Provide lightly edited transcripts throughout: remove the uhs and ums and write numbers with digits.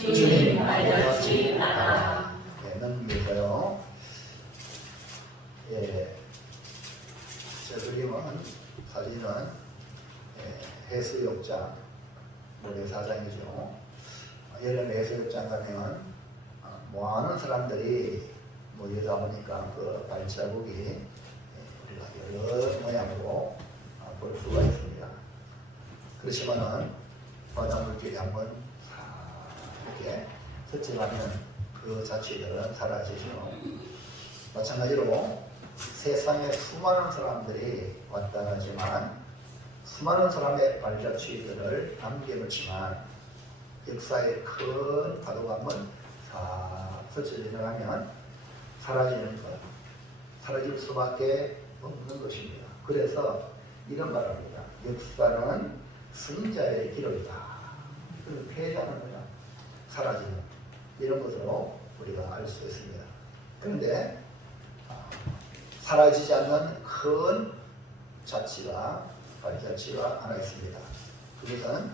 주님 발자취 따라. 넘기고요. 저 그림은 사진은 해수욕장 모래사장이죠. 여름 해수욕장 가면 많은 사람들이 모여다 보니까 그 발자국이 우리가 여러 모양으로 볼 수가 있습니다. 그렇지만은 바닷물길이 한번 이렇게 스쳐가면 그 자취들은 사라지죠. 마찬가지로 세상에 수많은 사람들이 왔다 가지만 수많은 사람의 발자취들을 남겨놓지만 역사의 큰 파도가 한번 싹 스쳐 지나가면 사라지는 것, 사라질 수밖에 없는 것입니다. 그래서 이런 말합니다. 역사는 승자의 기록이다. 패자는 그냥 사라지는 이런 것으로 우리가 알 수 있습니다. 그런데 사라지지 않는 큰 자치가 발자취가 하나 있습니다. 그것은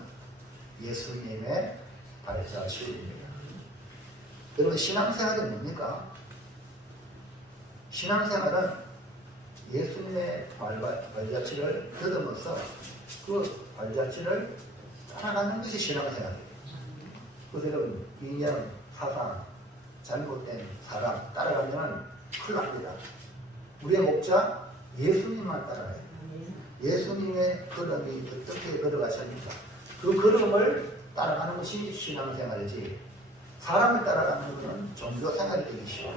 예수님의 발자취입니다. 여러분 신앙생활은 뭡니까? 신앙생활은 예수님의 발자취를 더듬어서 그 발자취를 따라가는 것이 신앙생활이에요. 그래서 여러분 이념, 사상, 잘못된 사람 따라가면 큰일 납니다. 우리의 목자 예수님만 따라가요. 예수님의 걸음이 어떻게 걸어가십니까? 그 걸음을 따라가는 것이 신앙생활이지 사람을 따라가는 것은 종교생활이 되기 쉬워.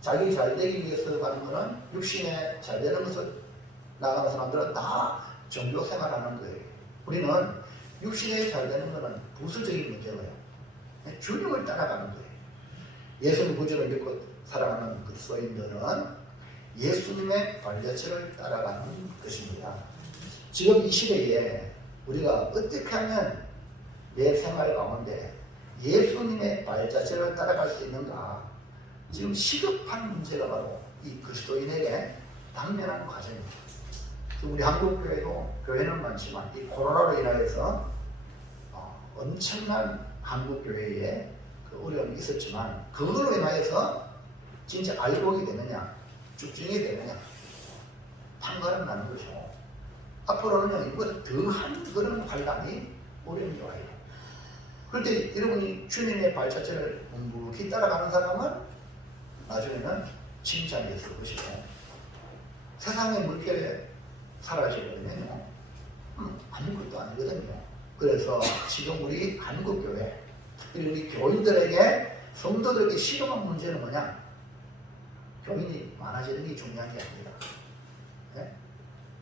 자기 잘되기 위해서 가는 것은 육신에 잘되는 것을 나가는 사람들은 다 종교생활하는 거예요. 우리는 육신에 잘되는 것은 부수적인 문제고요. 주님을 따라가는 거예요. 예수님 구주를 믿고 살아가는 그리스도인들은 예수님의 발자취를 따라가는 것입니다. 지금 이 시대에 우리가 어떻게 하면 내 생활 가운데 예수님의 발자취를 따라갈 수 있는가? 지금 시급한 문제가 바로 이 그리스도인에게 당면한 과정입니다. 우리 한국교회도 교회는 많지만 이 코로나로 인하여서 엄청난 한국교회에 그 어려움이 있었지만 그걸로 인하여서 진짜 알곡이 되느냐 쭉증이 되느냐 판가름 나는 거죠. 앞으로는 이보다 더한 그런 환란이 어려움이 와요. 그런데 여러분이 주님의 발자취를 묵묵히 따라가는 사람은 나중에는 칭찬이 있을 것이고 세상의 물결에 사라지거든요. 아무것도 아니거든요. 그래서 지금 우리 한국교회 특별히 우리 교인들에게 성도들에게 시급한 문제는 뭐냐? 교인이 많아지는 게 중요한 게 아닙니다. 네?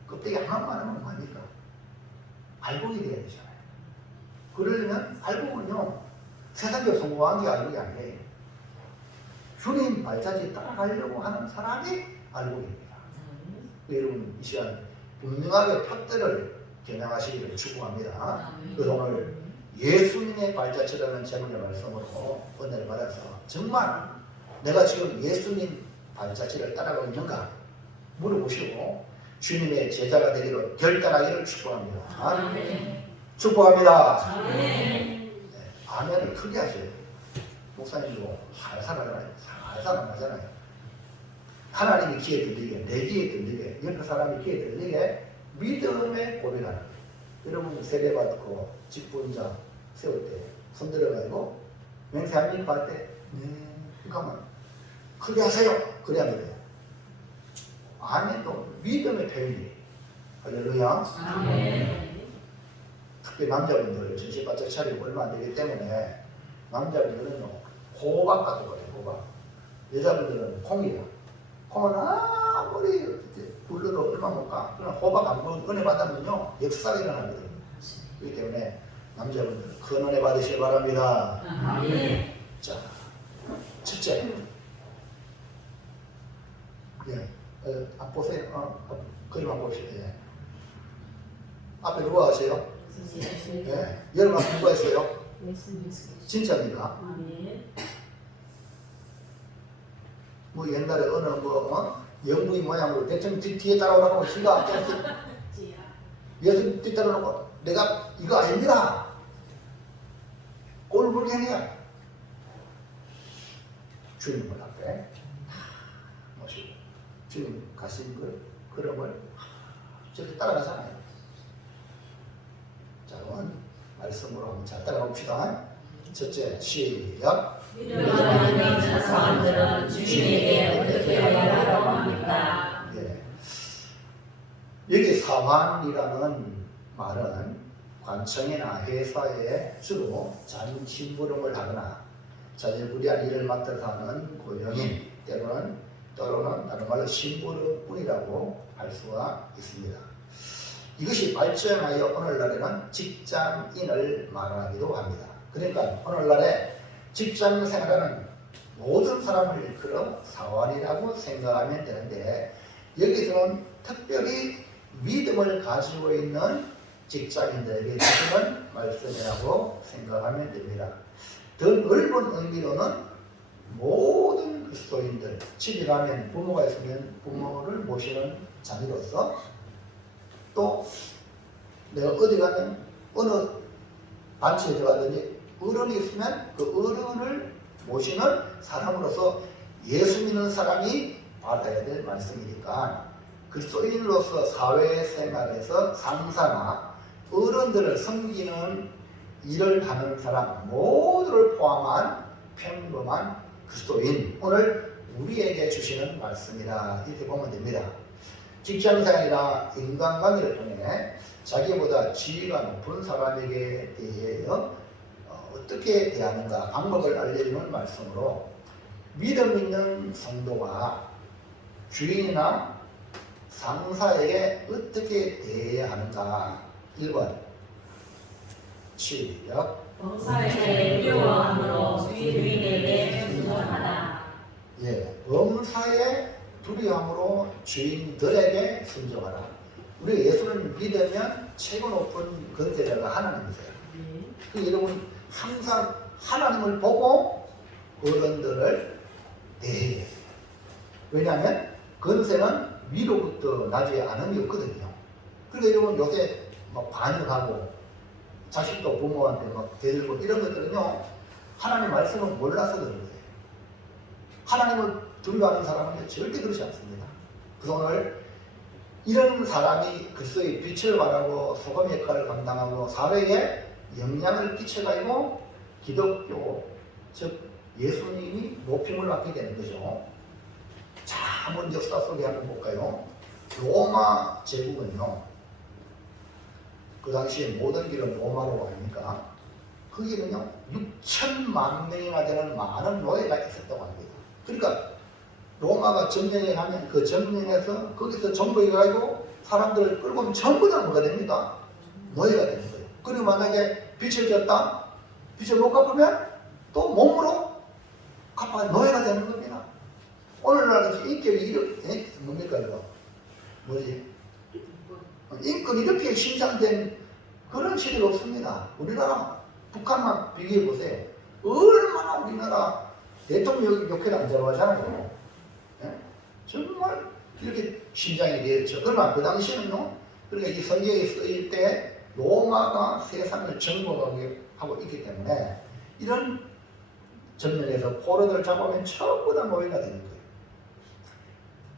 껍데기 하나만 하면 뭐합니까? 알곡이 돼야 되잖아요. 그러려면 알곡은요 세상에 성공한 게 알곡이 아니에요. 주님 발자취 따라가려고 하는 사람이 알곡입니다. 여러분 이 시간 분명하게 표대를 겨냥하시기를 축복합니다. 그래서 오늘 예수님의 발자취라는 제목의 말씀으로 은혜를 받아서 정말 내가 지금 예수님 발자취를 따라가고 있는가 물어보시고 주님의 제자가 되기를 결단하기를 축복합니다. 아멘. 축복합니다. 아멘. 네, 아멘을 크게 하셔야 돼요. 목사님도 살살 하잖아요. 살살 안 하잖아요. 하나님이 귀에 들리게, 내 귀에 들리게, 옆에 사람이 귀에 들리게 믿음의 고백하는 거예요. 여러분 세례받고 직분자 세울 때 손 들어가지고 맹세합니까? 할 때 그러면 크게 하세요. 그래야 돼요. 아멘도 믿음의 표현이에요. 할렐루야. 아멘. 특히 남자분들 정신 바짝 차리고 얼마 안 되기 때문에 남자분들은요 호박 같은 거예요. 호박. 여자분들은 콩이에요. 콩은 아무리 불러도 얼마 못 가. 그러나 호박 한 번 은혜 받으면요 역사가 일어나거든요. 그렇기 때문에 남자분들은 큰 은혜 받으시기 바랍니다. 아멘. 자, 첫째. 예, 보세요. 그림 한번 보시죠. 예. 앞에 누가 하세요? 예, 여러분 앞에 누가 있어요? 진짜입니까? 뭐 옛날에 어느 영부인 모양으로 대충 뒤에 따라오라고 지가 예수 뒤따라오고 내가 이거 아닙니다. 꼴불견이야. 주님을 앞에 모시고 주님 가신 그 걸음을 저렇게 따라가잖아요. 자, 그러면 말씀으로 한번 잘 따라가 봅시다. 첫째, 시작. 믿는 사람들은 주님에게 어떻게 하라고 합니까? 예. 여기 사환이라는 말은 관청이나 회사에 주로 자기 심부름을 하거나 자질구레한 일을 맡아서 하는 고용인, 때로는 다른 말로 심부름꾼이라고 할 수가 있습니다. 이것이 발전하여 오늘날에는 직장인을 말하기도 합니다. 그러니까 오늘날에 직장 생활하는 모든 사람을 일컬어 사환이라고 생각하면 되는데, 여기서는 특별히 믿음을 가지고 있는 직장인들에게 주시는 말씀이라고 생각하면 됩니다. 더 넓은 의미로는 모든 그리스도인들, 집에 가면 부모가 있으면 부모를 모시는 자녀로서, 또 내가 어디 가면 어느 단체에 들어가더니 어른이 있으면 그 어른을 모시는 사람으로서 예수 믿는 사람이 받아야 될 말씀이니까, 그리스도인으로서 사회생활에서 상사나 어른들을 섬기는 일을 하는 사람 모두를 포함한 평범한 그리스도인, 오늘 우리에게 주시는 말씀이라 이렇게 보면 됩니다. 직장생활이나 인간관계를 통해 자기보다 지위가 높은 사람에게 대하여 어떻게 대하는가 방법을 알려주는 말씀으로, 믿음 있는 성도가 주인이나 상사에게 어떻게 대해야 하는가. 1번 시작. 범사에 두려워함으로 주인에게 순종하라. 예, 범사에 두려움으로 주인들에게 순종하라. 우리 예수를 믿으면 최고 높은 권세자가 하나님이세요. 그 여러분 항상 하나님을 보고 어른들을 대해야 돼요. 왜냐하면 권세는 위로부터 나지 않은 게 없거든요. 그러니까 여러분 요새 막 반역하고 자식도 부모한테 막 대들고 이런 것들은요, 하나님 말씀을 몰라서 그런 거예요. 하나님을 두려워하는 사람은 절대 그렇지 않습니다. 그래서 오늘 이런 사람이 그리스도의 빛을 발하고 소금 역할을 감당하고 사회에 영향을 끼쳐가지고 기독교, 즉 예수님이 높임을 받게 되는 거죠. 자, 한번 역사 속에 한번 볼까요? 로마 제국은요, 그 당시에 모든 길은 로마로 아닙니까? 거기는요 6천만 명이나 되는 많은 노예가 있었다고 합니다. 그러니까 로마가 점령에 가면 그 점령에서 거기서 정복해가지고 사람들을 끌고 오면 전부 다 뭐가 됩니까? 노예가 되는 거예요. 그리고 만약에 빚을 졌다, 빚을 못 갚으면 또 몸으로 갚아 노예가 되는 겁니다. 오늘날 인격이 이렇게 뭡니까 이거? 뭐지? 인권 이렇게 신장된 그런 시대가 없습니다. 우리나라 북한만 비교해 보세요. 얼마나 우리나라 대통령 욕해도 안 들어가잖아요. 예? 정말 이렇게 신장이 되었죠. 그러나 그 당시에는요, 그러니까 이 성경에 쓰일 때 로마가 세상을 정복하고 있기 때문에 이런 전면에서 포로들 잡아오면 전부 다 노예가 되는 거예요.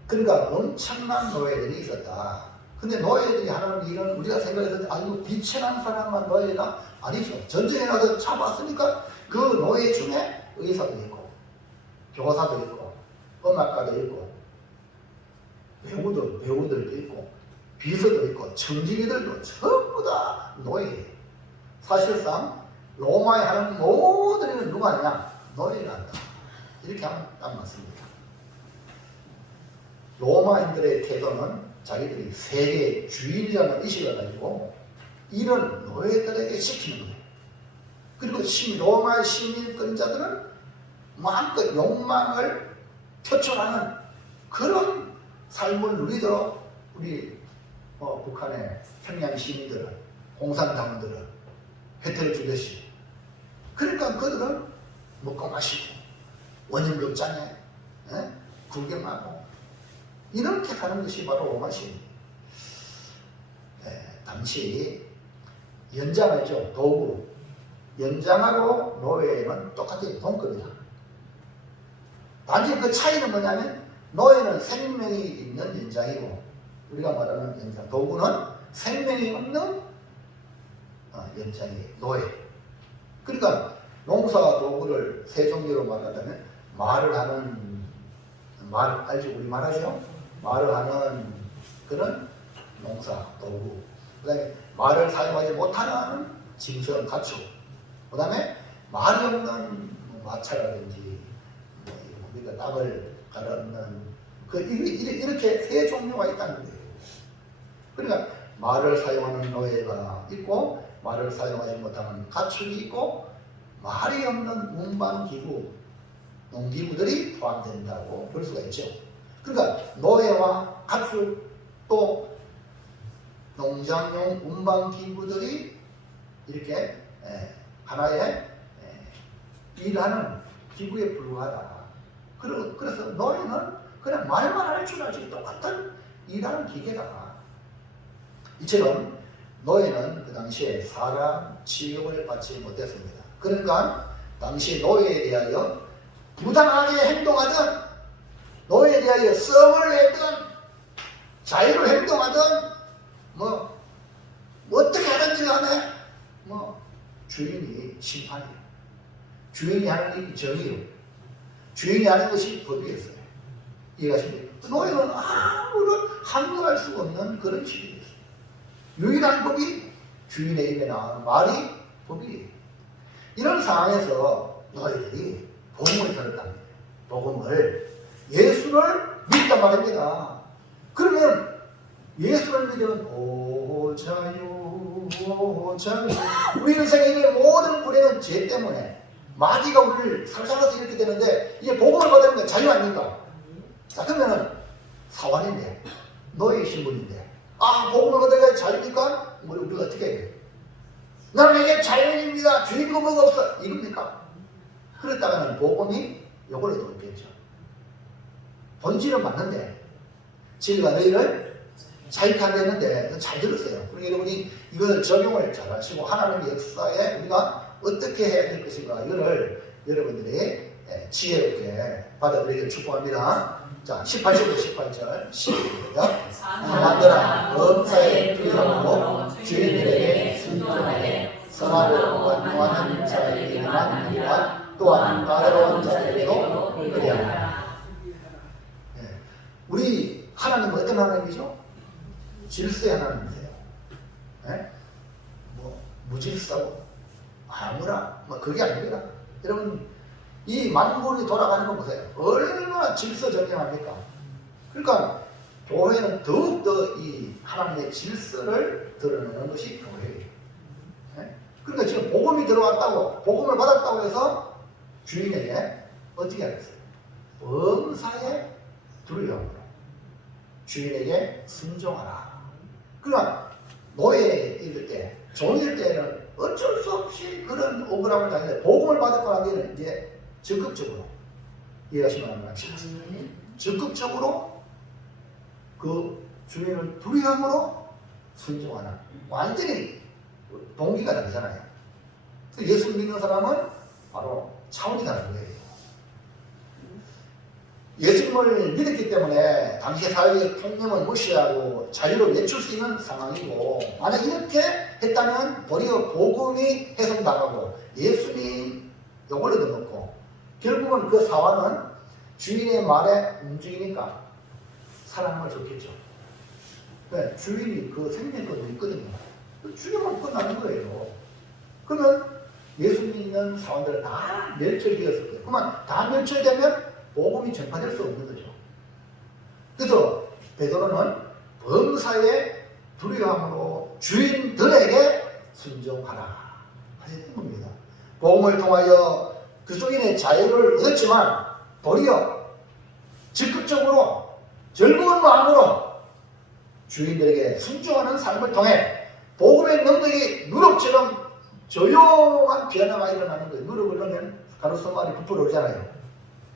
그러니까 엄청난 노예들이 있었다. 근데 노예들이 하는 일은 우리가 생각했을 때 아주 비천한 사람만 노예가 아니죠. 전쟁에 나서 잡았으니까 그 노예 중에 의사도 있고 교사도 있고 음악가도 있고 배우들도 있고 비서도 있고 청지기들도 전부 다 노예예요. 사실상 로마에 하는 모든 일은 누가 하냐? 노예가 한다. 이렇게 하면 딱 맞습니다. 로마인들의 태도는 자기들이 세계의 주인이라는 의식을 가지고 이런 노예들에게 시키는 거예요. 그리고 로마의 시민권자들은 마음껏 욕망을 표출하는 그런 삶을 누리도록 우리 북한의 평양 시민들은, 공산당들은 혜택을 주듯이, 그러니까 그들은 먹고 마시고 원인극장에 구경하고 이렇게 하는 것이 바로 로마시입니다. 당시 연장했죠. 도구. 연장하고 노예는 똑같은 동급이다. 단지 그 차이는 뭐냐면 노예는 생명이 있는 연장이고 우리가 말하는 연장, 도구는 생명이 없는 연장이 노예. 그러니까 농사 도구를 세 종류로 말하자면 말을 하는 말 알죠? 우리 말하죠? 말을 하는 그런 농사 도구. 그 다음에 말을 사용하지 못하는 짐승 가축. 그 다음에 말이 없는 마차라든지 우리가 땅을 갈아엎는 이렇게 세 종류가 있다는 거예요. 그러니까 말을 사용하는 노예가 있고 말을 사용하지 못하는 가축이 있고 말이 없는 운반기구, 농기구들이 포함된다고 볼 수가 있죠. 그러니까 노예와 가축 또 농장용 운반기구들이 이렇게 하나의 일하는 기구에 불과하다. 그래서 노예는 그냥 말만 할 줄 알지 똑같은 일하는 기계다. 이처럼 노예는 그 당시에 사람 취급을 받지 못했습니다. 그러니까 당시 노예에 대하여 부당하게 행동하든 노예에 대하여 썩을 내든 자유로 행동하든 뭐 어떻게 하든지 간에 주인이 심판이에요. 주인이 하는 일이 정의예요. 주인이 하는 것이 법이었어요. 이해가십니까? 노예는 아무런 항거할 수 없는 그런 시대였어요. 유일한 법이 주인의 입에 나오는 말이 법이에요. 이런 상황에서 너희들이 복음을 들었답니다. 복음을 예수를 믿단 말입니다. 그러면 예수를 믿으면 오자유 오자유 우리 인생의 모든 불행은 죄 때문에 마귀가 우리를 살살라서 이렇게 되는데 이게 복음을 받는 건 자유 아닙니까? 자 그러면은 사환인데 너의 신분인데 복음을 받아야 자유니까 우리가 어떻게 해야 돼? 나는 이게 자유입니다. 주인이고 뭐가 없어. 이겁니까? 그랬다가는 복음이 요걸로 돌겠죠. 본질은 맞는데 진리가 너희를 자유하게 했는데 잘 들으세요. 그러니까 여러분이 이것을 적용을 잘 하시고 하나님의 역사에 우리가 어떻게 해야 될 것인가 이거를 여러분들이 지혜롭게 받아들이기를 축복합니다. 자 18절부터 18절 시작. 사람들아 범사에 두려움으로 주인들에게 순종하되 선하고 완고한 자들에게만 아니라 또한 까다로운 자들에게도 그리하라. 우리 하나님은 어떤 하나님이죠? 질서의 하나님이세요. 무질서고 아무나 그게 아닙니다. 여러분 이 만물이 돌아가는 거 보세요. 얼마나 질서정연합니까? 그러니까 교회는 더욱더 이 하나님의 질서를 드러내는 것이 교회예요. 그러니까 지금 복음이 들어왔다고 복음을 받았다고 해서 주인에게 어떻게 하겠어요? 범사에 두려움으로 주인에게 순종하라. 그러나 노예일 때 종일 때는 어쩔 수 없이 그런 억울함을 당했는데 복음을 받았고 난 뒤에는 이제 적극적으로 이해하시면 합시다. 적극적으로 그 주인을 두려움으로 순종하는 완전히 동기가 다르잖아요. 예수 믿는 사람은 바로 차원이 다른 거예요. 예수님을 믿었기 때문에 당시 사회의 통념을 무시하고 자유로 외출 수 있는 상황이고 만약 이렇게 했다면 도리어 복음이 훼손당하고 예수님 요걸로 넣어놓고 결국은 그 사화는 주인의 말에 움직이니까 살아남을 좋겠죠. 네, 주인이 그 생명권도 있거든요. 죽여만 끝나는 거예요. 그러면 예수 믿는 사람들은 다 멸절되었을 거예요. 그러면 다 멸절되면 복음이 전파될 수 없는 거죠. 그래서 베드로는 범사에 두려움으로 주인들에게 순종하라 하시는 겁니다. 복음을 통하여 그리스도인의 자유를 얻었지만 도리어 적극적으로 즐거운 마음으로 주인들에게 순종하는 삶을 통해 복음의 능력이 누룩처럼 조용한 변화가 일어나는 거예요. 누룩을 넣으면 가로수말이 부풀어 오잖아요.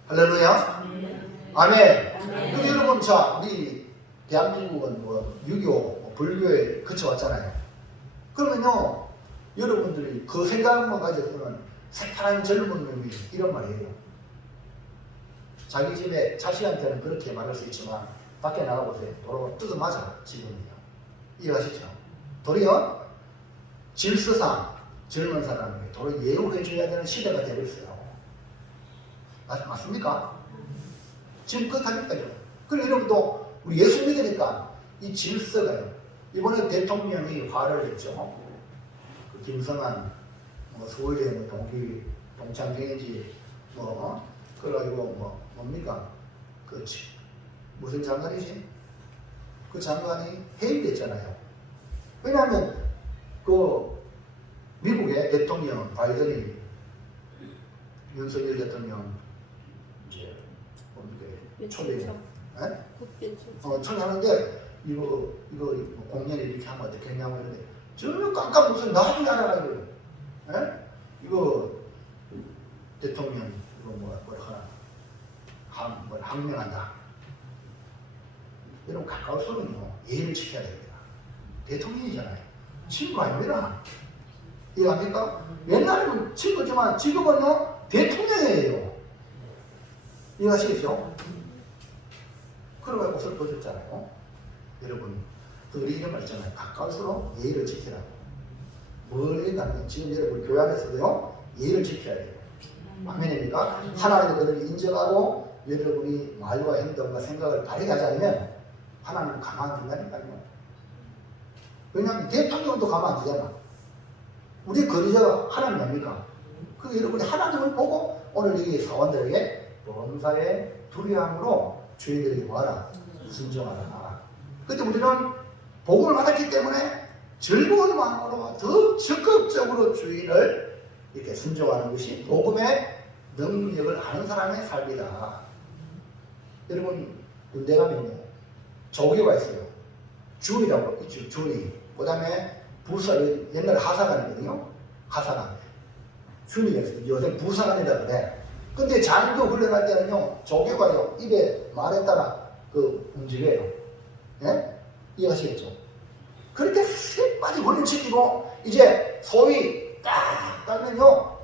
할렐루야. 아멘. 그럼 여러분, 자, 우리 대한민국은 6.25 불교에 거쳐왔잖아요. 그러면요, 여러분들이 그 생각만 가지고는 새파란 젊은 놈이 이런 말이에요. 자기 집에 자식한테는 그렇게 말할 수 있지만 밖에 나가보세요. 도로 뜯어맞아 지금은요. 이해하시죠? 도리어 질서상 젊은 사람에게 도로 예우해줘야 되는 시대가 되고 있어요. 맞습니까? 지금 그렇다니까요. 그리고 여러분도 우리 예수 믿으니까 이 질서가요. 이번에 대통령이 화를 냈죠. 그 김성한 서울대 동창경인지 그래가지고 뭡니까? 무슨 장관이지? 그 장관이 해임됐잖아요. 왜냐하면 그 미국의 대통령 바이든이 윤석열 대통령 이제 뭡니까? 초대 초대하는데 이거 공연을 이렇게 하면 어떻겠냐고 했는데 저는 깜깜 무슨 나중에 알아라 이거. 이거 대통령 이거 뭐라 하나 항명한다. 여러분 가까울수록요 예의를 지켜야 됩니다. 대통령이잖아요. 친구 아닙니다. 이해합니까? 옛날에는 친구지만 지금은요 대통령이에요. 이해하시겠죠? 그러고 옷을 벗었잖아요. 여러분 그들이 이런 말 있잖아요. 가까울수록 예의를 지키라고. 멀리 가면 지금 여러분 교회 안에서도요 예의를 지켜야 돼요. 아멘입니까? 하나님의 그들을 인정하고 여러분이 말과 행동과 생각을 바르게 하지 않으면 하나님은 가만 안 둔다니까요. 왜냐하면 대통령도 가만 안 두잖아. 우리 거리자가 하나님 아닙니까? 그 여러분이 하나님을 보고 오늘 이 사원들에게 범사에 두려움으로 주인들에게 뭐하라? 순종하라. 그때 우리는 복음을 받았기 때문에 즐거운 마음으로 더 적극적으로 주인을 이렇게 순종하는 것이 복음의 능력을 아는 사람의 삶이다. 여러분 군대 가면요 조교가 있어요. 준이라고 있죠. 준이. 그 다음에 부사, 옛날에 하사관이거든요. 하사관. 준이가 있어요. 요새 부사관이라고 그래. 근데 장교 훈련할 때는요 조교가요 입에 말에 따라 움직여요. 예? 이해하시겠죠? 그렇게 쇠까지 훈련시키고 이제 소위 딱 따면요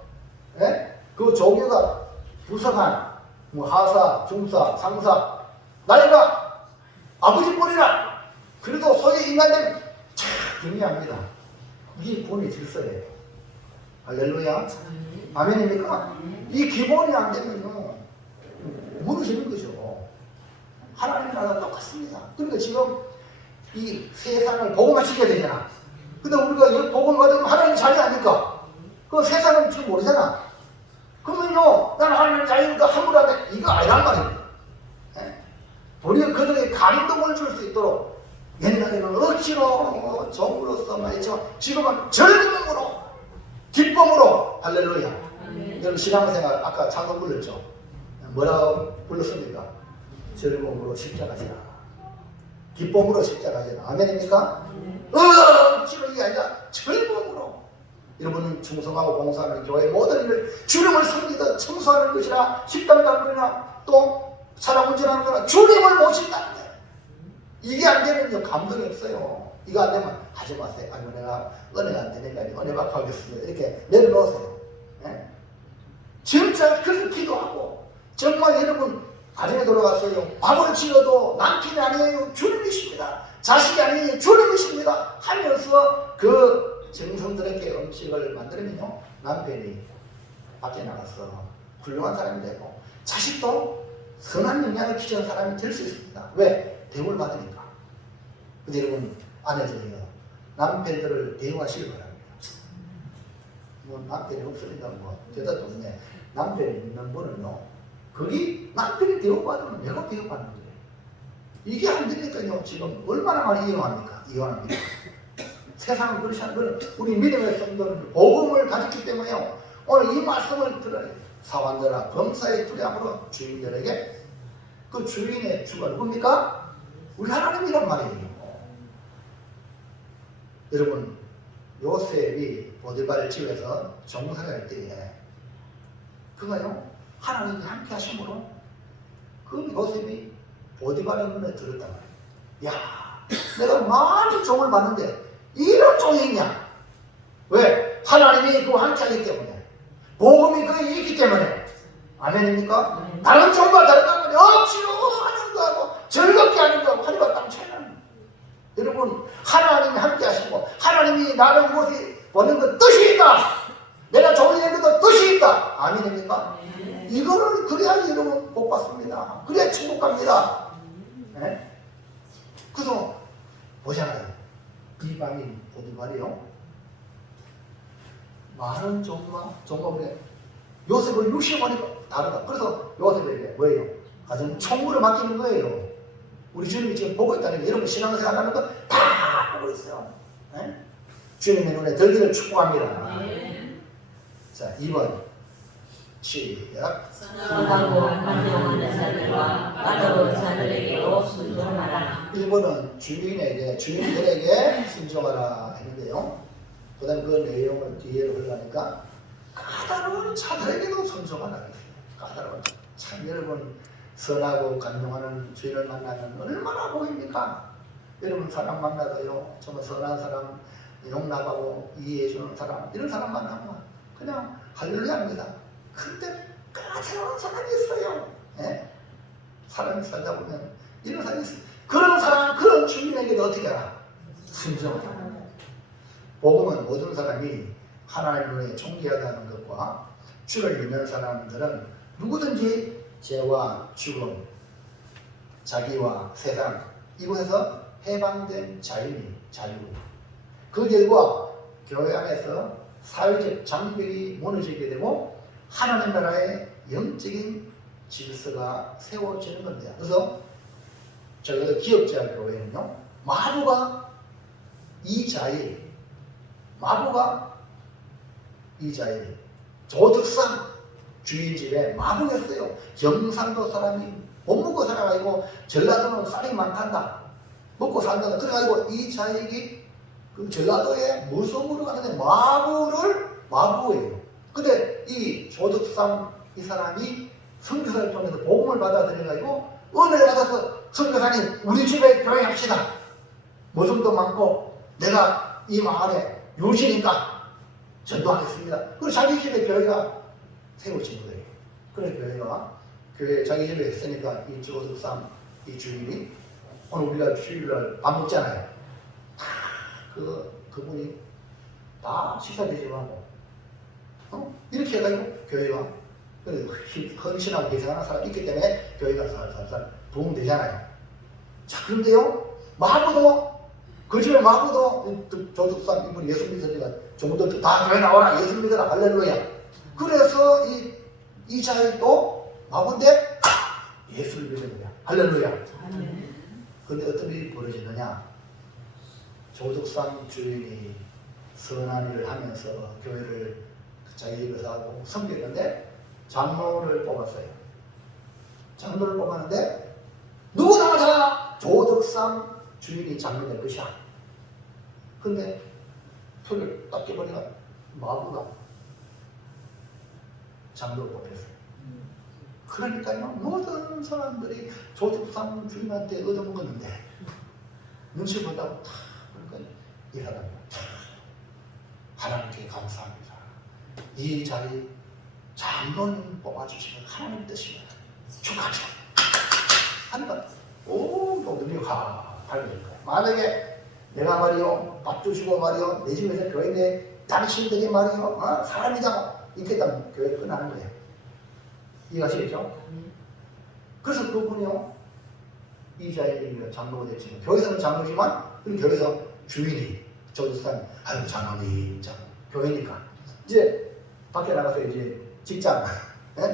예? 그 조교가 부사관, 하사, 중사, 상사 나이가 아버지 뻘이라 그래도 소위 인간되면 참 중요합니다. 이게 군의 질서예요. 할렐루야. 아멘입니까? 이 기본이 안 되면요 무너지는 거죠. 하나님 나라가 똑같습니다. 그러니까 지금 이 세상을 복음화 시켜야 되잖아. 근데 우리가 이 복음 받으면 하나님 자리 아닙니까? 그 세상은 지금 모르잖아. 그러면요 나는 하나님 자리니까 함부로 하면 이거 아니란 말입니다. 우리가 그들에게 감동을 줄 수 있도록 옛날에는 억지로 종으로서 말이죠. 지금은 즐거움으로 기쁨으로 할렐루야. 여러분 신앙생활 아까 찬송 불렀죠. 뭐라고 불렀습니까? 즐거움으로 십자가 지라. 기쁨으로 십자가 지라. 아멘입니까? 억지로 이게 아니라 즐거움으로. 여러분은 충성하고 봉사하는 교회 모든 일을 주님을 섬기듯 청소하는 것이나 식당 담그나 또 사람 운전하는 거나 주님을 모신다는 거예요. 이게 안 되면요 감동이 없어요. 이거 안 되면 하지 마세요. 아니면 내가 은혜가 안 되니까 은혜 받고 하겠습니다. 이렇게 내려놓으세요. 예? 진짜 그래서 기도하고 정말 여러분 가정에 돌아갔어요. 밥을 지어도 남편이 아니에요. 주님이십니다. 자식이 아니에요. 주님이십니다. 하면서 그 정성스럽게 음식을 만들면요 남편이 밖에 나가서 훌륭한 사람이 되고 자식도 선한 영향을 끼치는 사람이 될 수 있습니다. 왜? 대우를 받으니까. 근데 여러분 아내들이요 남편들을 대우하시기 바랍니다. 남편이 없으니까 대답도 없네. 남편이 있는 분은요 거기 남편이 대우받으면 내가 대우받는 거예요. 이게 안 되니까요 지금 얼마나 많이 이용합니까? 이용합니다. 세상은 그렇지 않은 거는 우리 믿음의 성도는 복음을 가졌기 때문에요 오늘 이 말씀을 들어야 사완들아 범사의 두려움으로 주인들에게 그 주인의 주가 누굽니까? 우리 하나님이란 말이에요. 여러분 요셉이 보디발 집에서 종살이할 때에 그거요 하나님이 함께 하심으로 그 요셉이 보디발의 눈에 들었단 말이에요. 야 내가 많은 종을 봤는데 이런 종이 있냐? 왜? 하나님이 그와 함께 하기 때문에 복음이 그에 있기 때문에 아멘입니까? 다른 종과 다른 것들이 억지로 하는 거하고 즐겁게 하는 거하고 하늘과 땅 차이나는 거예요. 여러분, 하나님이 함께 하시고 하나님이 나를 이곳에 보는 것 뜻이 있다. 내가 종이 된 것도 뜻이 있다. 아멘입니까? 이거를 그래야지 여러분 복 받습니다. 그래야 축복합니다. 네? 그래서 보잖아요. 이 밤이 어디 말이요? 많은 종과 종업에 요셉을 60원이 다르다. 그래서 요셉에게 뭐예요? 가정 총무를 맡기는 거예요. 우리 주님이 지금 보고 있다는 게 여러분 신앙생활 하는 거 다 보고 있어요. 네? 주님의 눈에 들기를 축복합니다. 자, 2번 시작. 선하고 만족하는 자들과 까다로운 자들에게도 순종하라. 1번은 주인들에게 순종하라 했는데요. 그 다음 그 내용을 뒤에 흘러가니까 까다로운 자들에게도 순종하라 했어요. 까다로운 자. 참 여러분 선하고 간용하는 주인을 만나면 얼마나 복입니까? 여러분 사람 만나도요. 정말 선한 사람, 용납하고 이해해주는 사람, 이런 사람 만나면 그냥 할렐루야입니다. 근데 까다로운 사람이 있어요. 예? 사람이 살다 보면 이런 사람이 있어요. 그런 사람, 그런 주인에게도 어떻게 하라? 순종하라. 복음은 모든 사람이 하나님 눈에 존귀하다는 것과 주를 믿는 사람들은 누구든지 죄와 죽음, 자기와 세상 이곳에서 해방된 자유. 그 결과 교회 안에서 사회적 장벽이 무너지게 되고 하나님 나라의 영적인 질서가 세워지는 겁니다. 그래서 저희 기업자 교회는요, 마부가 이 자리 조득상 주인 집에 마부였어요. 경상도 사람이 못 먹고 살아가지고 전라도는 쌀이 많단다. 먹고 산다. 그래가지고 이 자익이 그 전라도에 무속으로 가는데 마부예요. 근데 이 조득상 이 사람이 선교사를 통해서 복음을 받아들여가지고 은혜를 받아서 선교사님 우리 집에 교회합시다. 모성도 많고 내가 이 마을에 유지니까 전도하겠습니다. 그리고 자기 집에 교회가 세워진 거예요. 그래서 교회 자기 집에 했으니까 이 조득상 이 주인이 오늘 우리가 주일날 밥 먹잖아요. 다 그분이 다 식사 대접하고 이렇게 해가지고 교회가 헌신하고 계산하는 사람이 있기 때문에 교회가 살살 부흥되잖아요. 자, 그런데요, 마부도 그 집에 마부도 조득상 이분이 예수 믿으니까 전부들 다 교회 나와라 예수 믿어라 할렐루야. 그래서 이 자리도 마부인데 예수를 믿는 거야 할렐루야. 근데 어떤 일이 벌어지느냐? 조득상 주인이 선한 일을 하면서 교회를 자기 집에서 하고 섬겼는데 장로를 뽑았어요. 장로를 뽑았는데 누구 나가자 조득상 주인이 장로 될 것이야. 근데 표를 딱 깨버리니까 마부가 장로를 뽑혔어요. 그러니까요, 모든 사람들이 조득상 주인한테 얻어먹었는데 눈치 본다고 다 그러니까 이 사람이 하나님께 감사합니다. 이 자리 장로님 뽑아주시면 하나님 뜻입니다. 축하합니다. 하니까 너들이 팔려질 거야. 만약에 내가 말이요 밥 주시고 말이요 내 집에서 교회 내 당신들이 말이요 사람이다 이렇게 하면 교회 끝나는 거예요. 이해하시겠죠? 그래서 그분이요 이 자리에 장로가 됐지만 교회에서는 장로지만 그럼 교회에서 주인이 조득상 아이고 장로님 교회니까 이제 밖에 나가서 이제 직장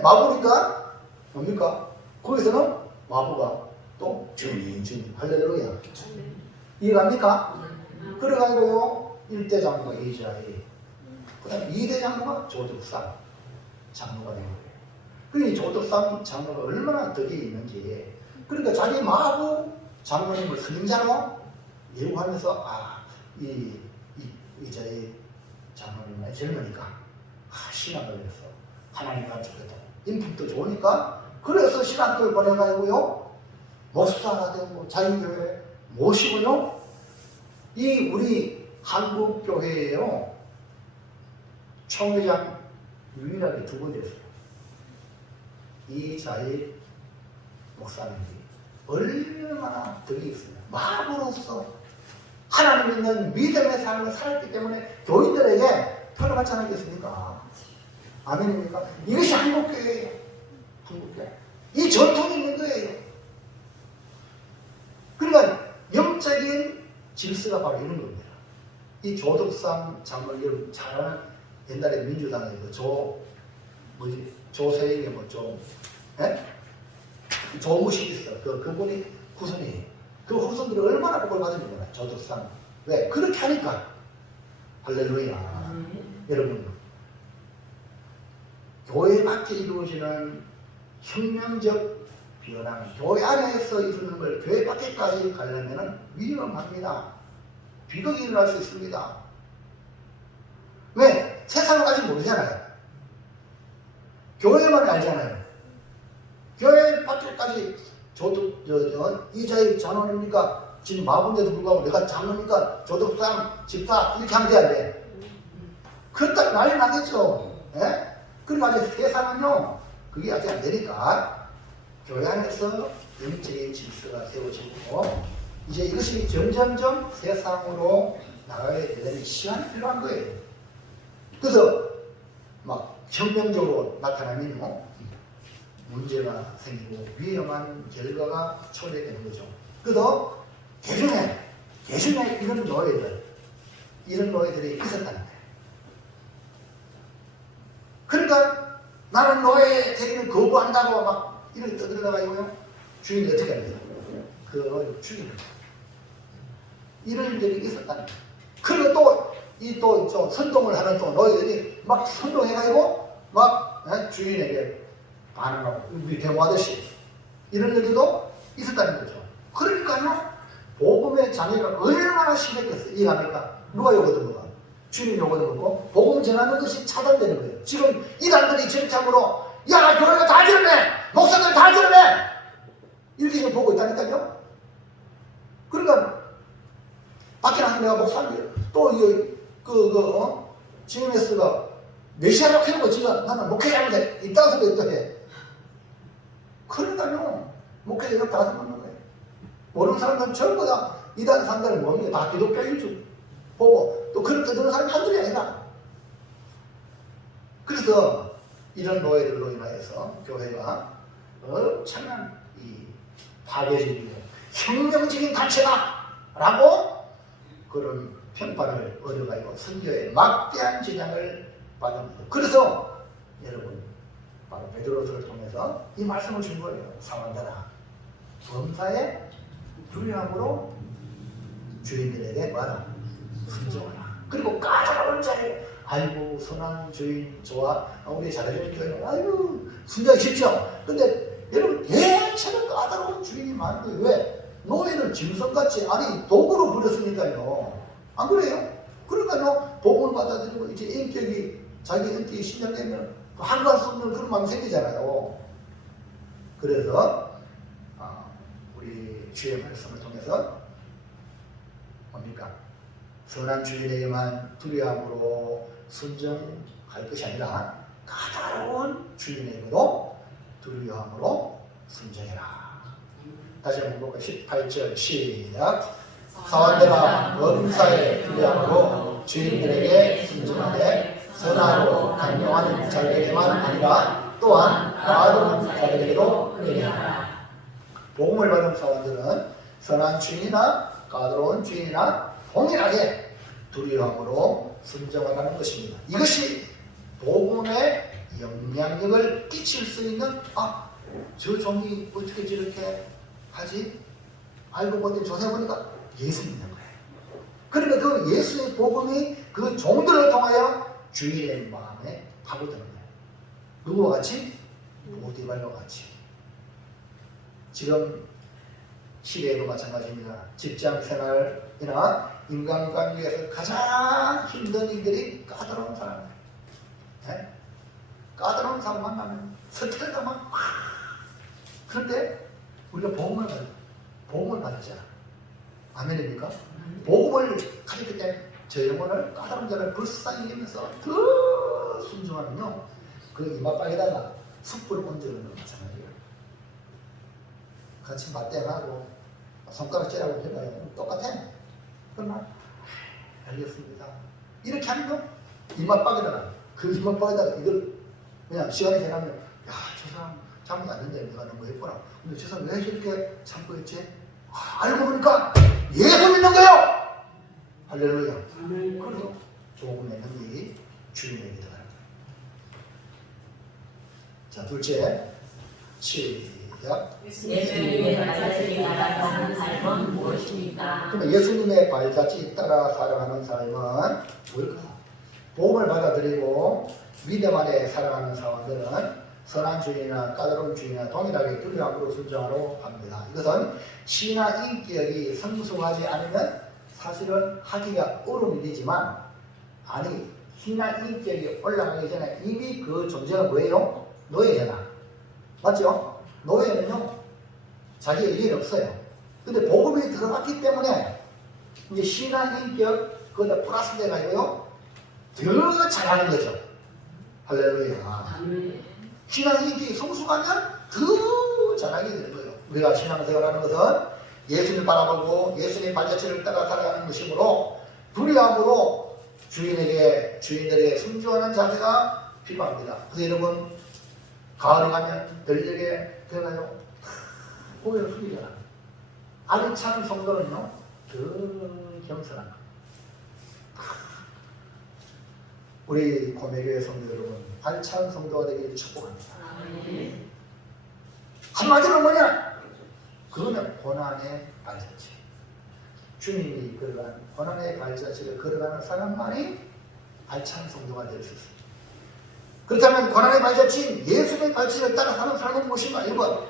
마부니까 뭡니까? 거기서는 마부가 또 주인 할렐루야. 이해갑니까? 그래가지고요 1대 장로가 이 자리 그 다음에 2대 장로가 조득상 장로가 된 거예요. 그러니 조득상 장로가 얼마나 덕이 있는지 그러니까 자기 마부 장로님을 선임자로 예우하면서 이 자리 장로님이 젊으니까 신학을 해서 하나님 가르쳐도 인품도 좋으니까 그래서 신학교를 보내가지고요 목사가 되고 자기 교회 모시고요 이 우리 한국 교회에요 총회장 유일하게 2번 됐어요. 이자일 목사님이 얼마나 덕이 있어요. 마음으로써 하나님 있는 믿음의 삶을 살았기 때문에 교인들에게 표를 받지 않았겠습니까? 아멘입니까? 이것이 한국교회예요. 한국교회. 이 전통이 있는 거예요. 그러니까 영적인 질서가 바로 이런 겁니다. 이 조덕삼 장관 여러분 잘 아는 옛날에 민주당의 조세영이 조무식 있어. 그분이 후손이에요. 그 후손들이 얼마나 복을 받은지 몰라요. 조덕삼. 왜? 그렇게 하니까. 할렐루야. 여러분, 교회 밖에 이루어지는 혁명적 변화는 교회 안에서 이루는 걸 교회 밖에까지 가려면 위험합니다. 비극이 일어날 수 있습니다. 왜? 세상을 아직 모르잖아요. 교회만 알잖아요. 교회 밖에까지 이자의 장로입니까? 지금 마분대도 불구하고 내가 장로니까 조덕삼 집사 이렇게 하면 돼야 돼. 그렇다면 난리 나겠죠. 예? 그리고 아직 세상은요, 그게 아직 안 되니까 교회 안에서 영적인 질서가 세워지고 이제 이것이 점점점 세상으로 나가야 되는 시간이 필요한 거예요. 그래서 막 혁명적으로 나타나면요, 문제가 생기고 위험한 결과가 초래되는 거죠. 그래서 개중에 이런 노예들이 있었다는 거예요. 그러니까 나는 노예 되기를 거부한다고 막 이렇게 떠들어가지고요, 주인이 어떻게 합니까? 그 노예를 죽이는 거예요. 이런 일들이 있었다는 거예요. 그리고 또 선동을 하는 또 노예들이 막 선동해가지고 막 주인에게 반응하고 대모하듯이 이런 일들도 있었다는 거죠. 그러니까요, 복음의 장애가 얼마나 심했겠어요. 이해합니까? 누가 요거든 누가? 주님 요거든 먹고 복음 전하는 것이 차단되는 거예요. 지금 이단들이 정참으로 야 교회가 다 지르네, 목사들 다 지르네 이렇게 지금 보고 있다니까요. 그러니까 밖에 나서 내가 목사님 또 GMS가 메시아라고 해놓고 지금 나는 목회자면 돼 이딴 소리 또 해. 그러니까요, 목회자 이렇게 다 생각하는 거예요. 모르는 사람들은 전부 다 이단 사람들은 뭡니까? 다 기독교인 줄 보고 또 그렇게 되는 사람이 한둘이 아니라. 그래서 이런 노예들로 인하여서 교회가 엄청난 이 파괴적이고 혁명적인 가치다라고 그런 평판을 얻어가지고 선교에 막대한 지장을 받은 거죠. 그래서 여러분 바로 베드로서를 통해서 이 말씀을 준 거예요. 사랑하라, 범사에 불량함으로 주인들에게 뭐하라? 순종하라. 그리고 까다로운 자에 아이고 선한 주인 좋아, 우리 잘해주는 교회는 아이고 순종이 쉽죠. 근데 여러분 대체로 까다로운 주인이 많은 거예요. 왜? 노예를 짐승같이 아니 도구로 부렸으니까요. 안 그래요? 그러니까요, 복음을 받아들이고 이제 인격이 자기 인격이 신장되면 한갈 수 없는 그런 마음이 생기잖아요. 그래서 우리 주의 말씀을 통해서 뭡니까? 선한 주인에게만 두려움으로 순종할 것이 아니라 까다로운 주인에게도 두려움으로 순종해라. 다시 한번 볼까요? 18절 시작. 사원들아, 범사에 두려움으로 주인들에게 순종하되 선하고 강령하는 자들에게만 아니라 또한 까다로운 자들에게도 그러게 하라. 복음을 받은 사원들은 선한 주인이나 까다로운 주인이나 동일하게 두려움으로 순종하라는 것입니다. 이것이 복음의 영향력을 끼칠 수 있는 저 종이 어떻게 저렇게 하지? 알고 보니 조사 보니까 예수 믿는 거예요. 그러니까 그 예수의 복음이 그 종들을 통하여 주인의 마음에 파고드는 거예요. 누구와 같이? 보디발과 같이. 지금 시대에도 마찬가지입니다. 직장 생활이나 인간관계에서 가장 힘든 일들이 까다로운 사람이에요. 네? 까다로운 사람 만나면 스트레스가 막 그런데 우리가 복음을 받았잖아. 아멘입니까? 복음을 가졌기 때문에 저 영혼을 까다로운 자를 불쌍히 여기면서 더 순종하면요, 그 이마빵에다가 숯불을 얹어놓는 거 마찬가지예요. 같이 맞대하고 손가락질하고 해봐요. 똑같아. 그러나 알겠습니다. 이렇게 하는 거 이맛박이잖아. 그 이맛박에다가 이걸 그냥 시간이 지나면 야, 저 사람 잘못 안 된다. 내가 너무 했구나. 근데 저 사람 왜 저렇게 참고 있지? 알고 보니까 예수 믿는 거요. 할렐루야. 그래서 조금의 능력이 주님에게 들어갑니다. 자, 둘째, 시작. 예수님의 발자취를 따라 사는 삶은 무엇입니까? 그러면 예수님의 발자취 따라 살아가는 삶은 뭘까? 복음을 받아들이고 믿음 안에 살아가는 사람들은 선한 주인이나 까다로운 주인이나 동일하게 두려움으로 순종하러 합니다. 이것은 신앙 인격이 성숙하지 않으면 사실은 하기가 어려운 일이지만, 아니, 신앙 인격이 올라가기 전에 이미 그 존재가 뭐예요? 노예잖아. 맞죠? 노예는요, 자기 의견이 없어요. 근데 복음이 들어갔기 때문에 이제 신앙 인격 그거다 플러스 돼가지고요, 더 잘하는 거죠. 할렐루야. 신앙 인격이 성숙하면 더 잘하게 되는 거예요. 우리가 신앙생활하는 것은 예수님을 바라보고 예수님의 발자취를 따라 살아가는 것이므로 두려움으로 주인들에게 순종하는 자세가 필요합니다. 그래서 여러분, 가을에 가면 별력에 들어가요. 고개를 숙이잖아. 알찬 성도는요, 더 겸손한 거. 우리 고매교회 성도 여러분, 알찬 성도가 되기를 축복합니다. 한마디로 뭐냐? 그거는 고난의 발자취. 주님이 걸어가는 고난의 발자취를 걸어가는 사람만이 알찬 성도가 될 수 있습니다. 그렇다면 고난의 발자취인 예수의 발자취를 따라 사는 사람은 무엇인가? 1번.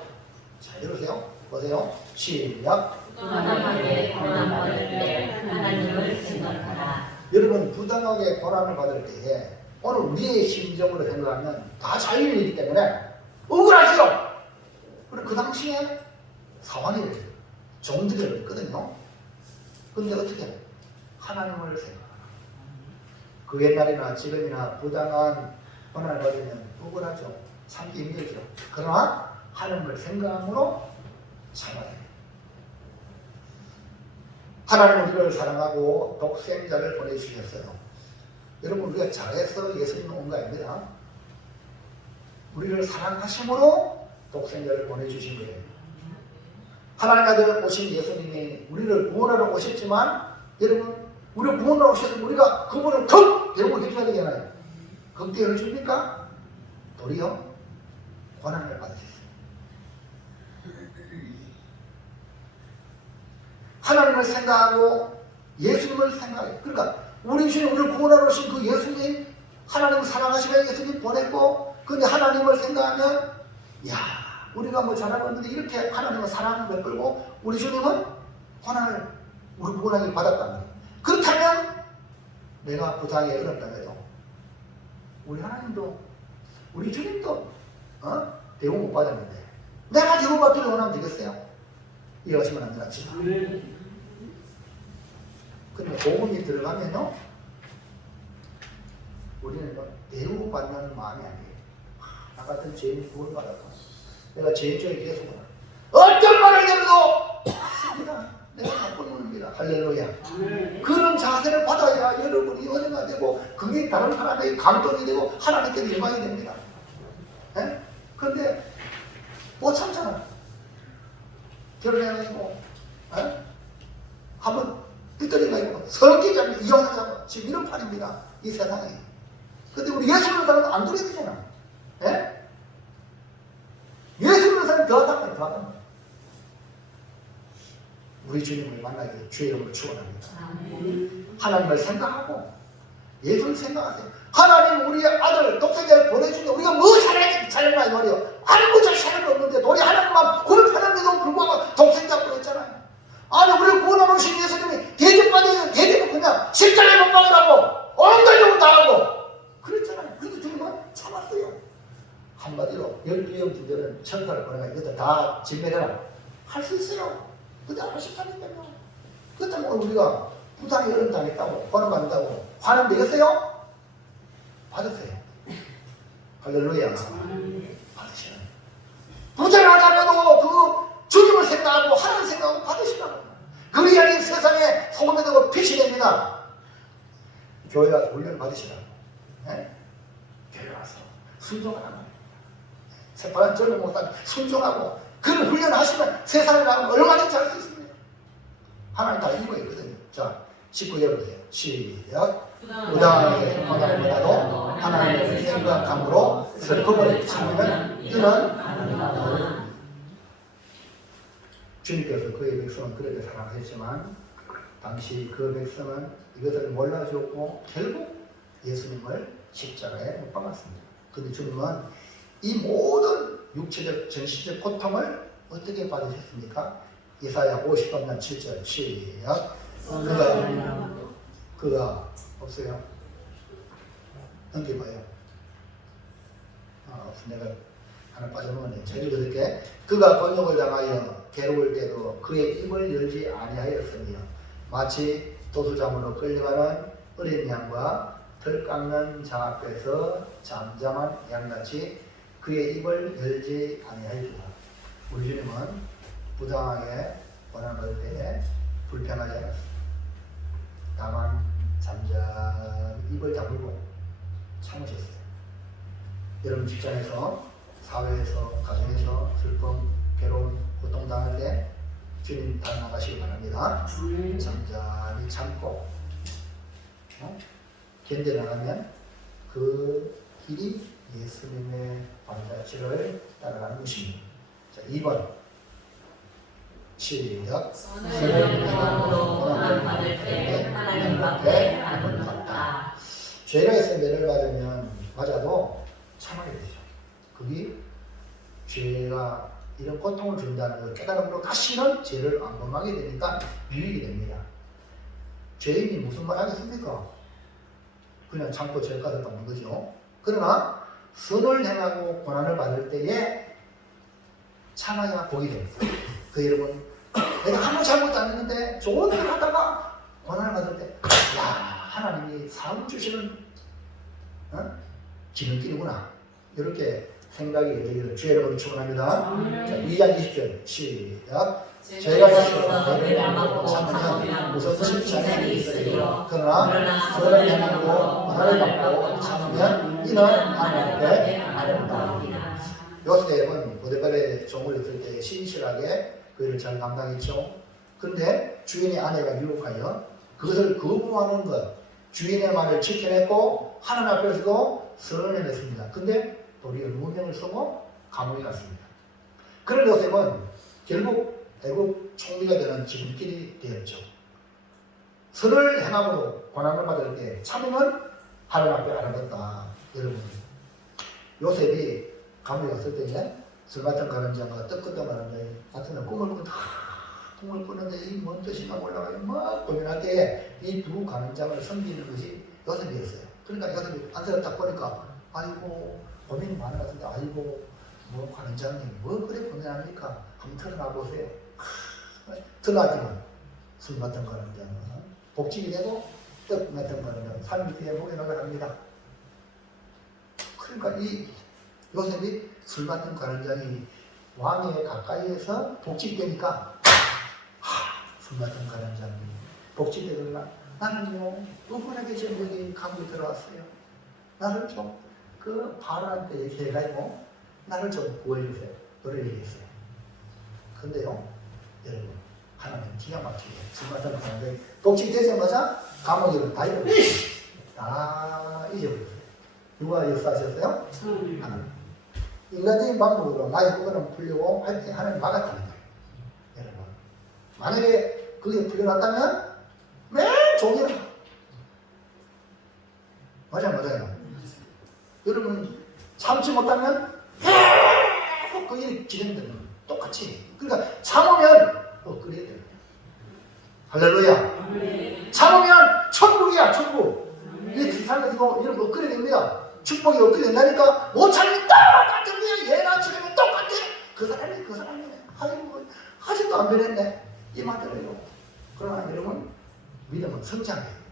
자, 이러세요. 보세요. 시작. 부당하게 고난받을 때 하나님을 생각하라. 여러분, 부당하게 고난을 받을 때에 오늘 우리의 심정으로 생각하면 다 자유인이기 때문에 억울하죠. 그리고 그 당시에 사환이 종들이 있거든요. 근데 어떻게? 하나님을 생각하라. 그 옛날이나 지금이나 부당한 고난을 받으면 억울하죠. 참기 힘들죠. 그러나 하나님을 생각함으로 참아야 돼요. 하나님은 우리를 사랑하고 독생자를 보내주셨어요. 여러분, 우리가 잘해서 예수님은 온 거 아닙니다. 우리를 사랑하심으로 독생자를 보내주신 거예요. 하나님 아들 오신 예수님이 우리를 구원하러 오셨지만, 여러분, 우리를 구원하러 오셨으면 우리가 그분을 더 배우고 해줘야 되잖아요. 그렇게 해줍니까? 도리어 고난을 받으셨어요. 하나님을 생각하고 예수님을 생각해요. 그러니까 우리 주님, 우리를 구원하러 오신 그 예수님, 하나님을 사랑하시면 예수님 보냈고, 근데 하나님을 생각하면, 야, 우리가 뭐 잘하고 있는데 이렇게 하나님을 사랑하는 걸 끌고 우리 주님은 고난을 우리 구원하기 받았단 말이에요. 그렇다면 내가 부당에 어렵다면도 우리 하나님도, 우리 주님도 대우 못 받았는데 내가 대우 받기를 원하면 되겠어요? 이해하시면 안 되겠지만, 근데 복음이 들어가면요, 우리는 대우받는 마음이 아니에요. 나 같은 죄인이 구원받았다. 내가 죄인 중에 계속 어떤 말을 들어도 맞습니다. 내가 나쁜 놈입니다. 할렐루야. 그런 자세를 받아야 여러분이 은혜가 되고 그게 다른 사람에게 감동이 되고 하나님께 영광이 됩니다. 그런데 못 참잖아. 결혼해가지고 한번 삐뚤이가 있고 성격이 이혼하자고 지금 이런 판입니다. 이 세상에. 근데 우리 예수 믿는 사람은 안 그래야 되잖아. 예수 믿는 사람이 더하단 말이야. 더하단 말이야. 우리 주님을 만나기 주의 이름으로 축원합니다. 하나님을 생각하고 예수를 생각하세요. 하나님 우리의 아들 독생자를 보내주는데 우리가 뭐 잘했나 이 말이에요. 아무 잘못이 없는데 우리 하나님만 구원하는데도 불구하고 독생자 보냈잖아요. 아니 우리를 구원하러 오신 예수님이 대접받으면 대접을 그냥 십자가에 못 박으라고 온갖 욕을 당하고 그랬잖아요. 그래도 주님은 참았어요. 한마디로 12형 주제는 천사를 보내가 이것도 다 진멸해라 할 수 있어요. 근데 안 하셨다니까요. 그렇다면 우리가 부당히 어려움 당했다고 고난받는다고 화는 되겠어요? 받으세요. 할렐루야. 받으세요. 부자라더라도 그 주님을 생각하고 하나님 생각하고 받으시라고. 그래야지 세상에 소금이 되고 빛이 됩니다. 교회 와서 훈련을 받으시라고. 네? 교회 와서 순종하는 거예요. 새파란 젊은 목사 순종하고 그런 훈련을 하시면 세상에 나가면 얼마나 잘할 수 있습니까? 하나님 다 이거 있거든요. 자, 19절 보세요. 시작. 부당하게 건강보다도 하나님의 생각함으로 슬픔을 참으면 이는 주님께서 그의 백성은 그렇게 사랑하셨지만 당시 그 백성은 이것을 몰라주었고 결국 예수님을 십자가에 못 박았습니다. 그런데 주님은 이 모든 육체적 정신적 고통을 어떻게 받으셨습니까? 이사야 50편 7절 시작. 그가 없어요. 넘겨봐요. 내가 하나 빠져먹었네. 제일 그렇게 그가 곤욕을 당하여 괴로울 때도 그의 입을 열지 아니하였으며 마치 도수장으로 끌려가는 어린 양과 털 깎는 자 앞에서 잠잠한 양같이 그의 입을 열지 아니하였다. 우리 주님은 부당하게 고난받을 때에 불평하지 않았습니다. 다만 잠잠히 입을 다물고 참으셨어요. 여러분 직장에서, 사회에서, 가정에서 슬픔, 괴로움, 고통당할 때 주님 다 나가시기 바랍니다. 잠잠히 참고 견뎌나가면 그 길이 예수님의 발자취를 따라가는 것입니다. 자, 2번 시작. 선을 행함으로 고난받을 때 하나님 앞에 하는 것다. 죄가 있어 매를 맞아도 참아야 되죠. 그게 죄가 이런 고통을 준다는 걸 깨달음으로 다시는 죄를 안 범하게 되니까 유익이 됩니다. 죄인이 무슨 말 하겠습니까? 그냥 참고 죄가를 받는 거죠. 그러나 선을 행하고 고난을 받을 때에 참아야 복이 됩니다. 그 여러분, 내가 아무 잘못도 안 했는데 좋은 일을 하다가 고난을 받을 때, 야, 하나님이 사음 주시는 지름길이구나. 이렇게 생각이 되기를 주의 이름으로 축원합니다. 자, 2장 20절 시작. 죄가 있어서 죄를 행하고 참으면 무슨 칭찬이 있으리요. 그러나 선을 행하고 고난을 받고 참으면 이는 하나님 앞에 아름다우니라. 요셉은 보디발의 종을 있을 때 신실하게 그 일을 잘 감당했죠. 그런데 주인의 아내가 유혹하여 그것을 거부하는 것, 주인의 말을 지켜냈고 하나님 앞에서도 선을 행했습니다. 근데 도리어 무명을 쓰고 감옥에 갔습니다. 그런 요셉은 결국 애국 총리가 되는 지름길이 되었죠. 선을 행함으로 고난을 받을 때 참으면 하나님 앞에 알아봤다. 여러분, 요셉이 감옥에 갔을 때에 술 같은 가는자가 떡끄덕 하는데 같은 꿈을 꾸는데 이 뭔 뜻인가 몰라가지고 막 고민할 때에 이 두 가는장을 섬기는 것이 요셉이었어요. 그러니까 요셉이 안서를 딱 보니까 아이고 고민이 많은 것 같은데 아이고 뭐 가는장님 뭐 그래 고민합니까? 한번 틀어놔 보세요. 틀어놨지만 술 같은 가는장은 복직이 되고 떡 같은 가는장은 삶 뒤에 목에 나가랍니다. 그러니까 이 요셉이 술 같은 가는장이 왕에 가까이에서 복직되니까 술 같은 가는장이 복직되더라. 나는 뭐 의분하게 지금 여기 감옥에 들어왔어요. 나를 좀 그 바로한테 얘기해가지고 나를 좀 구해주세요. 노래를 얘기했어요. 근데요 여러분 하나님 기가 막히게 술 같은 가는장이 복직되자마자 감옥에 다 잃어버렸어요. 다 잊어버렸어요. 누가 역사하셨어요? 하나님. 인간적인 방법으로 나의 그거는 풀려고 할 때 하나님 막았다는 거예요. 여러분. 만약에 그게 풀려났다면 매일 종이라. 맞아요. 여러분 참지 못하면 계속 그 일이 진행되는 거예요. 똑같이. 그러니까 참으면 그래야 돼요. 할렐루야. 참으면 천국이야, 천국. 이게 세상에서 이런 거 그래야 됩니다. 축복이 어떻게 된다니까 못 참으면 똑같은 거야. 얘나 지금은 똑같아. 그 사람이네. 아이고 아직도 안 변했네. 이 말대로요. 그러나 여러분 믿음은 성장해요.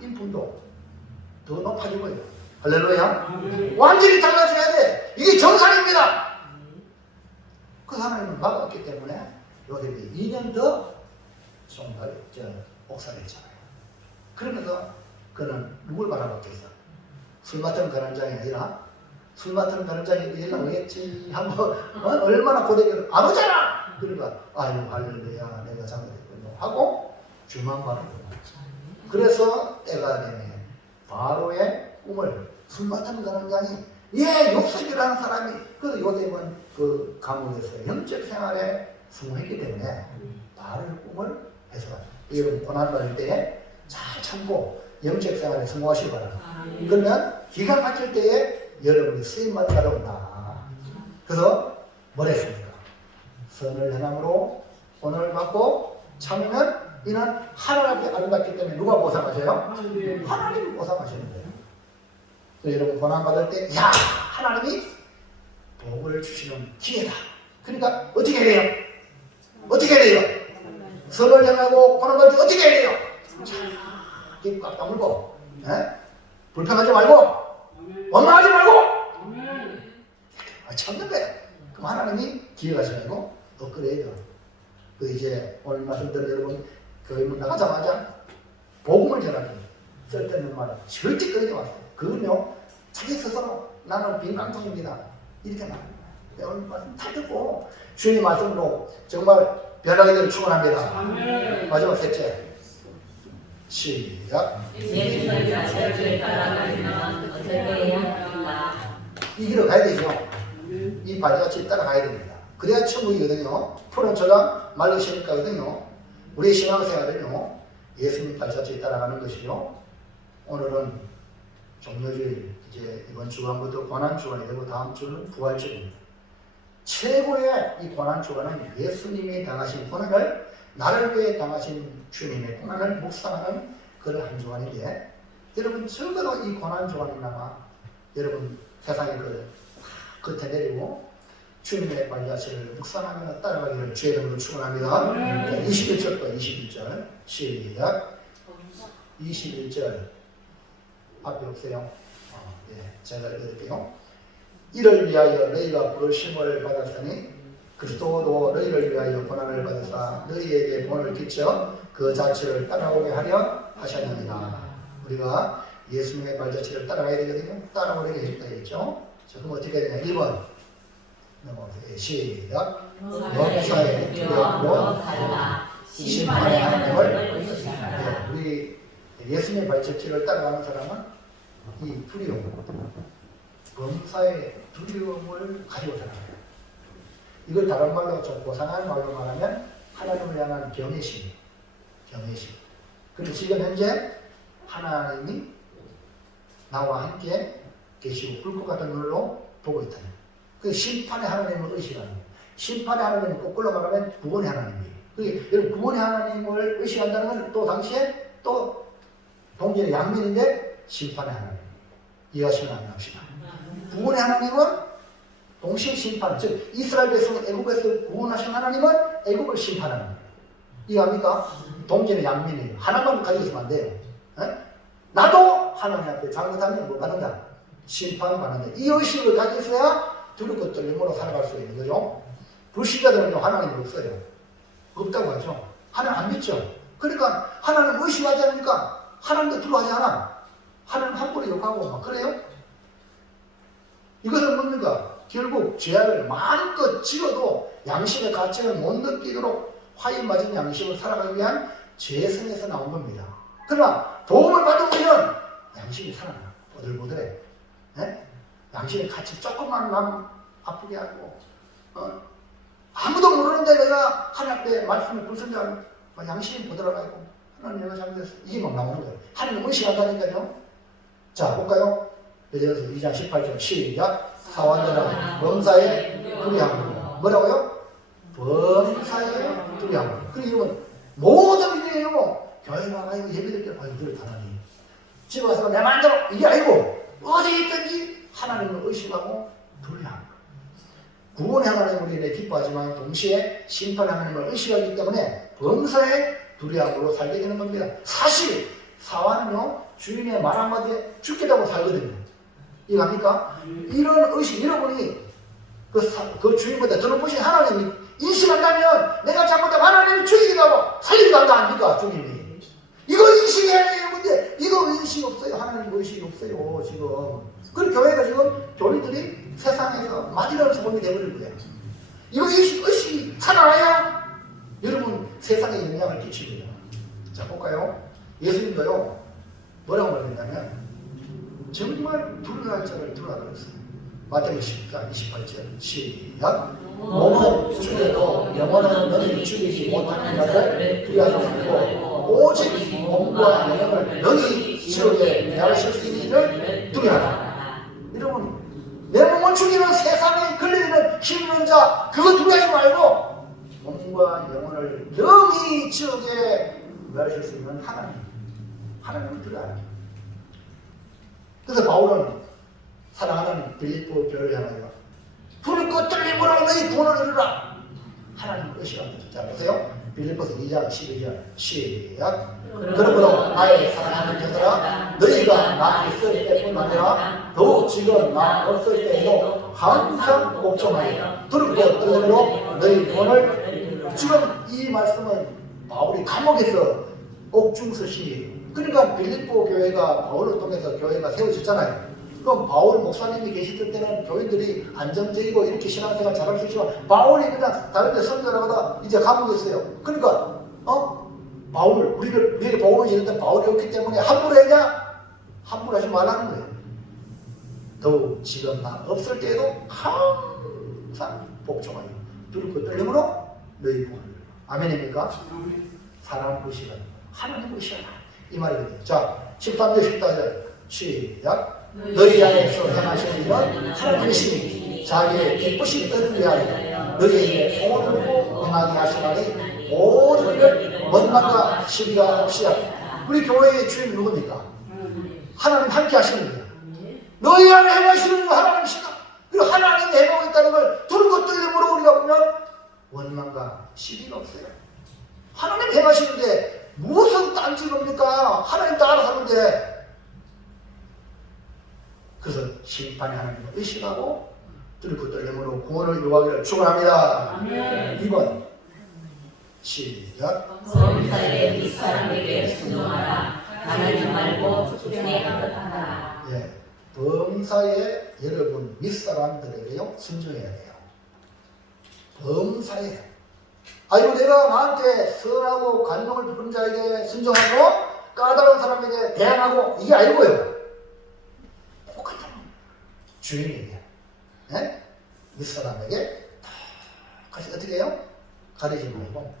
인품도 더 높아지고요. 할렐루야. 완전히 달라져야 돼. 이게 정상입니다. 때문에 요셉이 2년 더 옥살했잖아요. 그러면서 그는 누굴 바라봤겠어? 술 맡은 가난장이 아니라 술 맡은 가난장이 연락 오겠지 하고 얼마나 고되게 안 오잖아. 그러니까 아유 할렐루야 내가 잘못했군요 하고 주만 바라보고. 그래서 때가 되네 바로의 꿈을 술 맡은 가난장이 요셉이라는 사람이 그 요셉은 그 감옥에서 영적 생활에 성공했기 때문에 바로의 꿈을 해석하죠. 여러분 고난받을 때 잘 참고 영적 생활에 성공하시기 바랍니다. 그러면 기가 막힐 때에 여러분이 쓰임만 따라온다. 그래서 뭘 했습니까? 선을 행함으로 본을 받고 참으면 이는 하나님께 아름답기 때문에 누가 보상하세요? 하나님이 보상하시는 거예요. 그래서 여러분 고난받을 때 하나님이 복을 주시는 기회다. 그러니까 어떻게 해야 돼요? 어떻게 해야 돼요? 선을 행하고 고난받을 때 어떻게 해야 돼요? 입 꽉 다물고 불평하지 말고 원망하지 말고 참는 거예요. 그럼 하나님이 기회가 시간이고 업그레이드. 그 이제 오늘 말씀드린 여러분 교회문 나가자마자 복음을 전하기 쓸데없는 말 절대 그러지 마세요. 그건요 자기 스스로 나는 빈강통입니다 이렇게 말합니다. 오늘 말씀 다 듣고 주님 말씀으로 정말 변하게 되기를 축원합니다. 마지막 셋째 시작. 예수의 자체를 따라가면 어떻게 해야 합니까? 이 길을 가야 되죠. 이 발자취 따라가야 됩니다. 그래야 천국이거든요. 푸른 초장 맑은 시니까거든요. 우리의 신앙생활은요 예수님 발자취에 따라가는 것이요. 오늘은 종료주일 이제 이번 주간부터 고난주간이 되고 다음 주는 부활주일입니다. 최고의 이 고난주간은 예수님이 당하신 고난을 나를 위해 당하신 주님의 고난을 묵상하는 그런 한 주간인데 여러분 적어도 이 고난주간이나마 여러분 세상의 끝에 내리고 주님의 발자취를 묵상하며 따라가기를 주의 이름으로 축원합니다. 21절과 21절 시작. 21절 앞에 없어요. 제가 읽어드릴게요. 이를 위하여 너희가 부르심을 받았으니 그리스도도 너희를 위하여 고난을 받으사 너희에게 본을 끼쳐 그 자취를 따라오게 하려 하셨느니라. 우리가 예수님의 발자취를 따라가야 되거든요. 따라오게 해줬다 했죠. 자, 그럼 어떻게 해야 되냐? 1번 넘어가세요. 시작. 역사의 두려움으로 달라 심판의 하나님을 우리 예수님의 발자취를 따라가는 사람은 이 두려움, 범사의 두려움을 가지고 살아요. 이걸 다른 말로 좀 고상한 말로 말하면 하나님을 향한 경외심. 그리고 지금 현재 하나님이 나와 함께 계시고 불꽃 같은 눈으로 보고 있다. 그 심판의 하나님을 의식하는 거예요. 심판의 하나님은 거꾸로 말하면 구원의 하나님이에요. 그러니까 여러분 구원의 하나님을 의식한다는 건 또 당시에 또 동전의 양면인데 심판의 하나님. 이해하시면 안 합시다. 구원의 하나님은 동시에 심판, 즉 이스라엘 백성을 애굽에서 구원하신 하나님은 애굽을 심판하는 거예요. 이해합니까? 동전의 양면이에요. 하나만 가지고 있으면 안 돼요. 나도 하나님 앞에 잘못하면 뭐 받는다? 심판을 받는다. 이 의식을 가지고 있어야 두렵고 떨림으로 살아갈 수 있는 거죠. 불신자들은 하나님이 없어요. 없다고 하죠. 하나님 안 믿죠. 그러니까 하나님 의식하지 않으니까 하나님도 두려워하지 않아. 하나님 함부로 욕하고 막 그래요? 이것은 뭡니까? 결국 죄악을 마음껏 지어도 양심의 가치를 못 느끼도록 화인 맞은 양심을 살아가기 위한 죄성에서 나온 겁니다. 그러나 도움을 받으면 양심이 살아나. 보들보들해. 양심의 가치 조금만 남 아프게 하고 아무도 모르는데 내가 하나님 앞에 말씀을 불순종하면 양심이 보들어가고 하나님 내가 잘못했어. 이게 막 나오는 거예요. 하나님 의식한다니까요. 자 볼까요? 베드로서 2장 18절 시작. 사완들아 범사에 두려움으로 뭐라고요? 범사에 두려움으로. 그리고 이건 모든 일이에요. 교회 나가고 예배드릴 때 이들 하나님 집에 가서 내 마음대로 이게 아니고 어디 있든지 하나님을 의식하고 두려움. 구원의 하나님을 인해 기뻐하지만 동시에 심판의 하나님을 의식하기 때문에 범사에 두려움으로 살게 되는 겁니다. 사실 사완은요 주인의 말 한마디에 죽겠다고 살거든요. 이해갑니까? 이런 의식, 여러분이 그 주인보다 들어보신 하나님이 인식한다면 내가 잘못하면 하나님이 주인이기도 하고 살리기도 한다 아닙니까? 주님이. 이거 인식해야 되는 건데 이거 인식이 없어요. 하나님 의식이 없어요 지금. 그리고 교회가 지금 교인들이 세상에서 맞이라는 소금이 되어버린 거예요. 이거 의식이 살아나야 여러분 세상에 영향을 끼치고요. 자 볼까요? 예수님도요 뭐라고 말했냐면 정말 두려워할 자를 두려워하라 그랬어요. 마태복음 10장 28절 시작. 몸은 죽여도 영혼은 너희 죽이지 못하는 자를 두려워하지 말고 오직 몸과 영혼을 너희 지옥에 내하실 수 있는 이를 두려워하라. 여러분 내 몸을 죽이는 세상에 걸리는 힘있는 자 그거 두려워하지 말고 몸과 영혼을 영이 지옥에 내하실 수 있는 하나님을 두려워하라. 그래서 바울은 사랑하는 빌립보 교회를 향하여 불을 끄뚫림으로 너희 구원을 이루라. 하나님을 의식합니다. 자 보세요. 빌립보서 2장 12절 시작. 그러므로 나의 사랑하는 자들아 너희가 나 있을 때뿐만 아니라 더욱 지금 나 없을 때에도 항상 복종하여 들고 들으므로 너희 구원을. 지금 이 말씀은 바울이 감옥에서 옥중서시, 그러니까 빌립보 교회가 바울을 통해서 교회가 세워졌잖아요. 그럼 바울 목사님이 계시던 때는 교인들이 안정적이고 이렇게 신앙생활 잘할 수 있지만 바울이 그냥 다른 데 선교하다가 이제 감옥에 있어요. 그러니까 바울 우리에게 복음을 전했던 바울이 없기 때문에 함부로 했냐? 함부로 하지 말라는 거예요. 더욱 지금 나 없을 때에도 항상 복종하여 두렵고 떨림으로 너희 구원을. 아멘입니까? 사람 의식은 하나님 의식은 이 말이거든요. 자 13절 14절 시작. 너희 안에서 행하시는 일은 하나님이시니 자기의 기쁘신 뜻을 위하여 너희에게 소원을 두고 행하게 하시나니 모든 일을 원망과 시비가 없이 하라. 우리 교회의 주인 누굽니까? 하나님 함께 하시는 거예요. 너희 안에 행하시는 건 하나님이시다. 그리고 하나님이 행하고 있다는 걸 두르고 떨림으로 우리가 보면 원망과 시비가 없어요. 하나님 행하시는데 무슨 딴지겁니까? 하나님 다 알아서 하는데. 그래서 심판의 하나님을 의식하고 두렵고 떨림으로 구원을 요하기를 축원합니다. 2번 시작. 범사에 윗사람에게 순종하라. 하나님 말고 주변에 하라. 예, 범사에 여러분 윗사람들에게요 순종해야 돼요. 범사에 아이고 내가 나한테 선하고 간용을 베푸는 자에게 순종하고 까다로운 사람에게 대항하고 이게 아니고요. 주인에게, 예? 윗사람에게 똑같이 어떻게 해요? 가리지 말고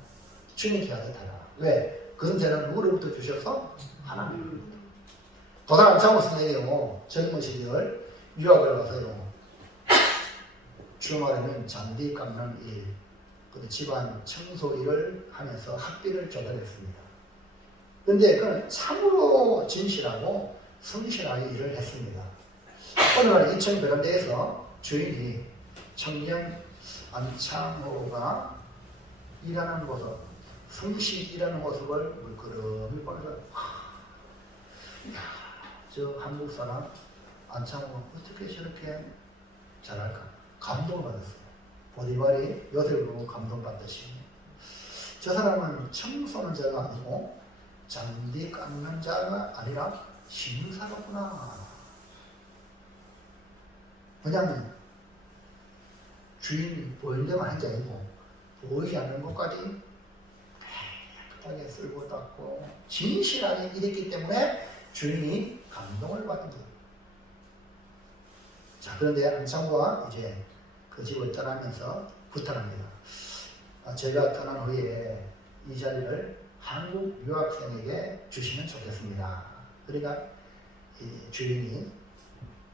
주님께 하듯 하라. 왜? 근세는 누구로부터 주셔서? 하나님. 도당 안창호 선생님이요 젊은 시절 유학을 가서요 주말에는 잔디 깎는 일, 집안 청소 일을 하면서 학비를 조달했습니다. 그런데 그는 참으로 진실하고 성실하게 일을 했습니다. 어느 날 인천 베란다에서 주인이 청년 안창호가 일하는 모습, 성실히 일하는 모습을 물끄러미 보면서 저 한국 사람 안창호 어떻게 저렇게 잘할까? 감동을 받았어요. 보디발이 요셉을 보고 감동받듯이 저 사람은 청소하는 자가 아니고 잔디 깎는 자가 아니라 신사로구나. 그냥 주인이 보이는 데만 한 게 아니고 보이지 않는 것까지 깨끗하게 쓸고 닦고 진실하게 일했기 때문에 주인이 감동을 받은 거예요. 자, 그런데 안창호가 이제 그 집을 떠나면서 부탁합니다. 제가 떠난 후에 이 자리를 한국 유학생에게 주시면 좋겠습니다. 그러니까 이 주인이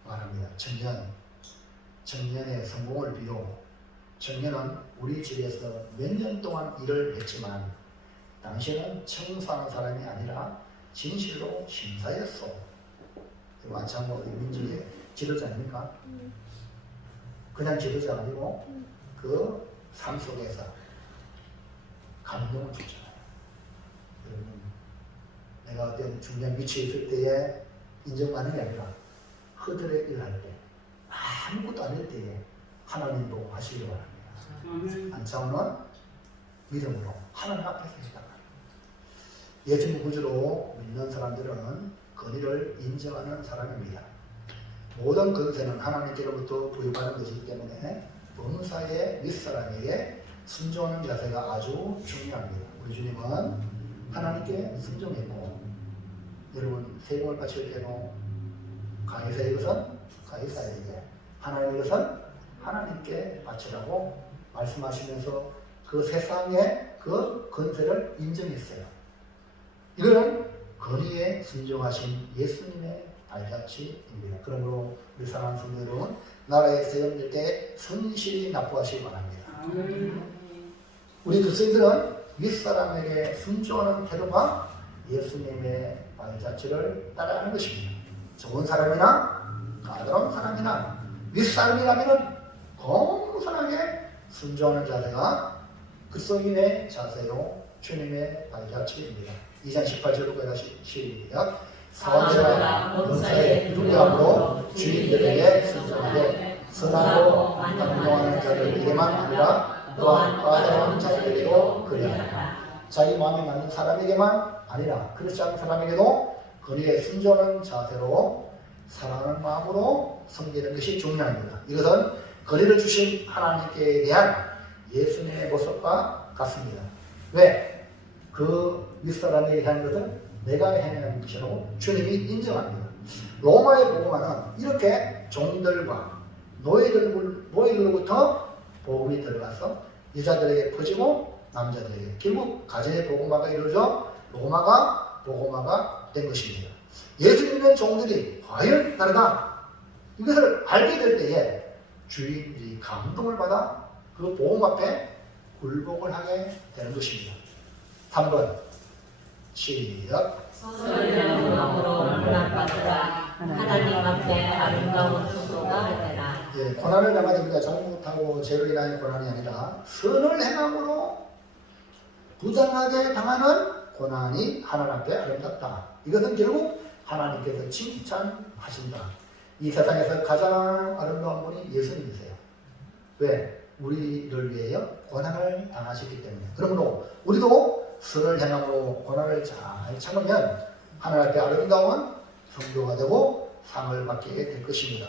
말합니다. 청년의 성공을 비로 청년은 우리 집에서 몇 년 동안 일을 했지만 당신은 청소하는 사람이 아니라 진실로 심사였어. 안창호 민족의 지도자 아닙니까? 그냥 지도자가 아니고 그 삶 속에서 감동을 주잖아요. 여러분, 내가 어떤 중요한 위치에 있을 때에 인정받는 게 아니라 허들의 일을 할 때, 아무것도 안 할 때에 하나님도 하시기 바랍니다. 한참은 믿음으로 하나님 앞에서 시작합니다. 예수 구주로 믿는 사람들은 권위를 인정하는 사람입니다. 모든 권세는 하나님께로부터 부여받은 것이기 때문에 범사의 윗사람에게 순종하는 자세가 아주 중요합니다. 우리 주님은 하나님께 순종했고, 여러분 세금을 바칠 때도 가이사의 것은 가이사에게, 하나님의 것은 하나님께 바치라고 말씀하시면서 그 세상의 그 권세를 인정했어요. 이거는 권위에 순종하신 예수님의 발자취입니다. 그러므로 우리 사랑하는 성도 여러분, 나라의 세금일 때 성실히 납부하시기 바랍니다. 우리 그리스도인들은 윗사람에게 순종하는 태도가 예수님의 발자취를 따라가는 것입니다. 좋은 사람이나 까다로운 사람이나 윗사람이라면 공손하게 순종하는 자세가 그리스도인의 자세로 주님의 발자취입니다. 2장 18절로 다시 시작. 사람들아 범사에 두려움으로 주인들에게 순종하되 선하고 감동하는 자들에게만 아니라 또한 까다로운 자들에게도 그리하라. 자기 마음에 맞는 사람에게만 아니라 그렇지 않은 사람에게도 권위에 순종하는 자세로 사랑하는 마음으로 섬기는 것이 중요합니다. 이것은 권위를 주신 하나님께 대한 예수님의 모습과 같습니다. 왜? 그 윗사람에게 하는 것은 내가 행하는 것이라고 주님이 인정합니다. 로마의 복음화는 이렇게 종들과 노예들로부터 복음이 들어가서 여자들에게 퍼지고 남자들에게, 결국 가정의 복음화가 이루어져 로마가 복음화가 된 것입니다. 예수 믿는 종들이 과연 다르다, 이것을 알게 될 때에 주인들이 감동을 받아 그 복음 앞에 굴복을 하게 되는 것입니다. 3번 시작. 선한 마음으로 고난받으라. 하나님 앞에 아름다운 성도가 되라. 예, 고난을 당하지 우리가 잘못하고 죄로 인한 고난이 아니라 선을 행함으로 부당하게 당하는 고난이 하나님 앞에 아름답다. 이것은 결국 하나님께서 칭찬하신다. 이 세상에서 가장 아름다운 분이 예수님이세요. 왜? 우리를 위하여 고난을 당하셨기 때문에. 그러므로 우리도 선을 행함으로 고난을 잘 참으면 하나님 앞에 아름다운 성도가 되고 상을 받게 될 것입니다.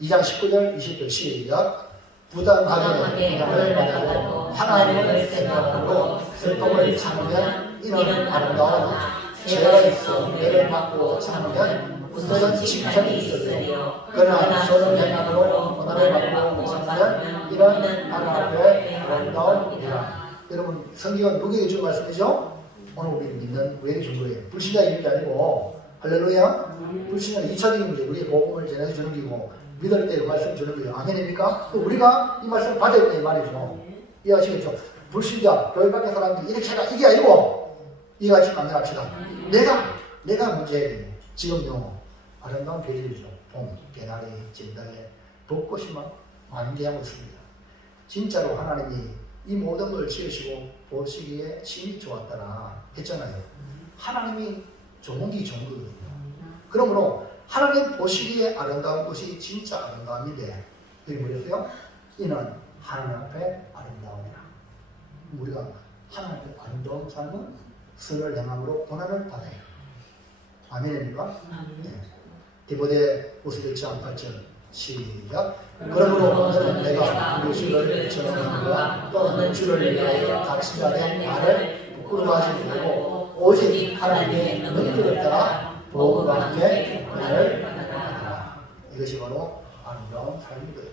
2장 19절 20절 시작. 부당하게 고난을 받아도 하나님을 생각하고 슬픔을 참으면 이는 아름다우나 죄가 있어 매를 받고 참으면 무슨 칭찬이 있으리요. 그러나 선을 행함으로 고난을 받고 참으면 이는 하나님 앞에 아름다움이라. 여러분 성경은 누구에게 준 말씀이죠? 오늘 우리 믿는 우리에게 준 거예요. 불신자에게 준 게 아니고, 할렐루야. 불신자는 2차적인 문제, 우리의 복음을 전해 주는 기고 믿을 때 그 말씀 주는 거예요. 아멘입니까? 우리가 이 말씀을 받아야 되는 말이죠. 이해하시겠죠? 불신자, 교회 밖의 사람들이 이렇게 해라, 이게 아니고 이해하시면 안 합시다. 내가 문제예요. 지금요 아름다운 계절이죠. 봄, 개나리, 진달래, 벚꽃이 막 만개하고 있습니다. 진짜로 하나님이 이 모든 걸 지으시고 보시기에 심히 좋았더라 했잖아요. 하나님이 좋은 게 좋은 거거든요. 그러므로 하나님 보시기에 아름다운 것이 진짜 아름다움인데, 여기 뭐랬어요? 이는 하나님 앞에 아름다움이라. 우리가 하나님 앞에 아름다운 삶은 선을 행함으로 고난을 받아요. 아멘입니까? 네. 디모데 후서 1장 8절 시작. 그러므로 너는 내가 우리 주를 전하는가 또는 주를 위하여 닥친 자의 말을 부끄러워하지 말고 오직 하나님의 능력을 따라 복음과 함께 고난을 받아라. 이것이 바로 아름다운 삶이거든요.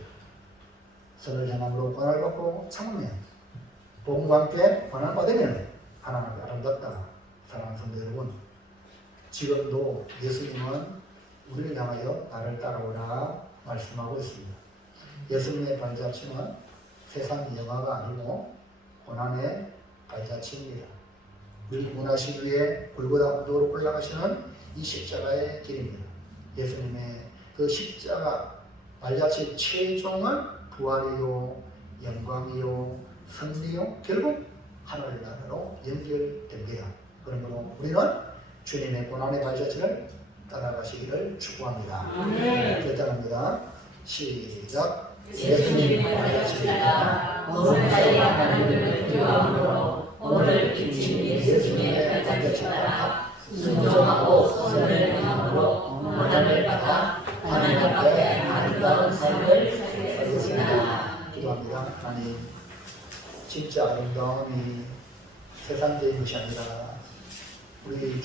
선을 행함으로 고난을 받고 참으면, 복음과 함께 고난을 받으면 하나님 앞에 아름답다. 사랑하는 성도 여러분, 지금도 예수님은 우리를 향하여 나를 따라오라 말씀하고 있습니다. 예수님의 발자취는 세상 영화가 아니고 고난의 발자취입니다. 우리 원하시기 위해 골고다 무도로 올라가시는 이 십자가의 길입니다. 예수님의 그 십자가 발자취의 최종은 부활이요, 영광이요, 승리요, 결국 하늘나라로 연결됩니다. 그러므로 우리는 주님의 고난의 발자취를 따라가시기를 축복합니다. 결단합니다. 시작. 예수님의 발자취가 오늘까지 하나님을 두려움으로 오늘 비친 예수님의 발자취가 순종하고 선을 행함으로 하나님을 받아 하나님 앞에 아름다운 삶을 살게 하시나. 기도합니다. 하나님, 진짜 아름다움이 세상적인 것이 아니라 우리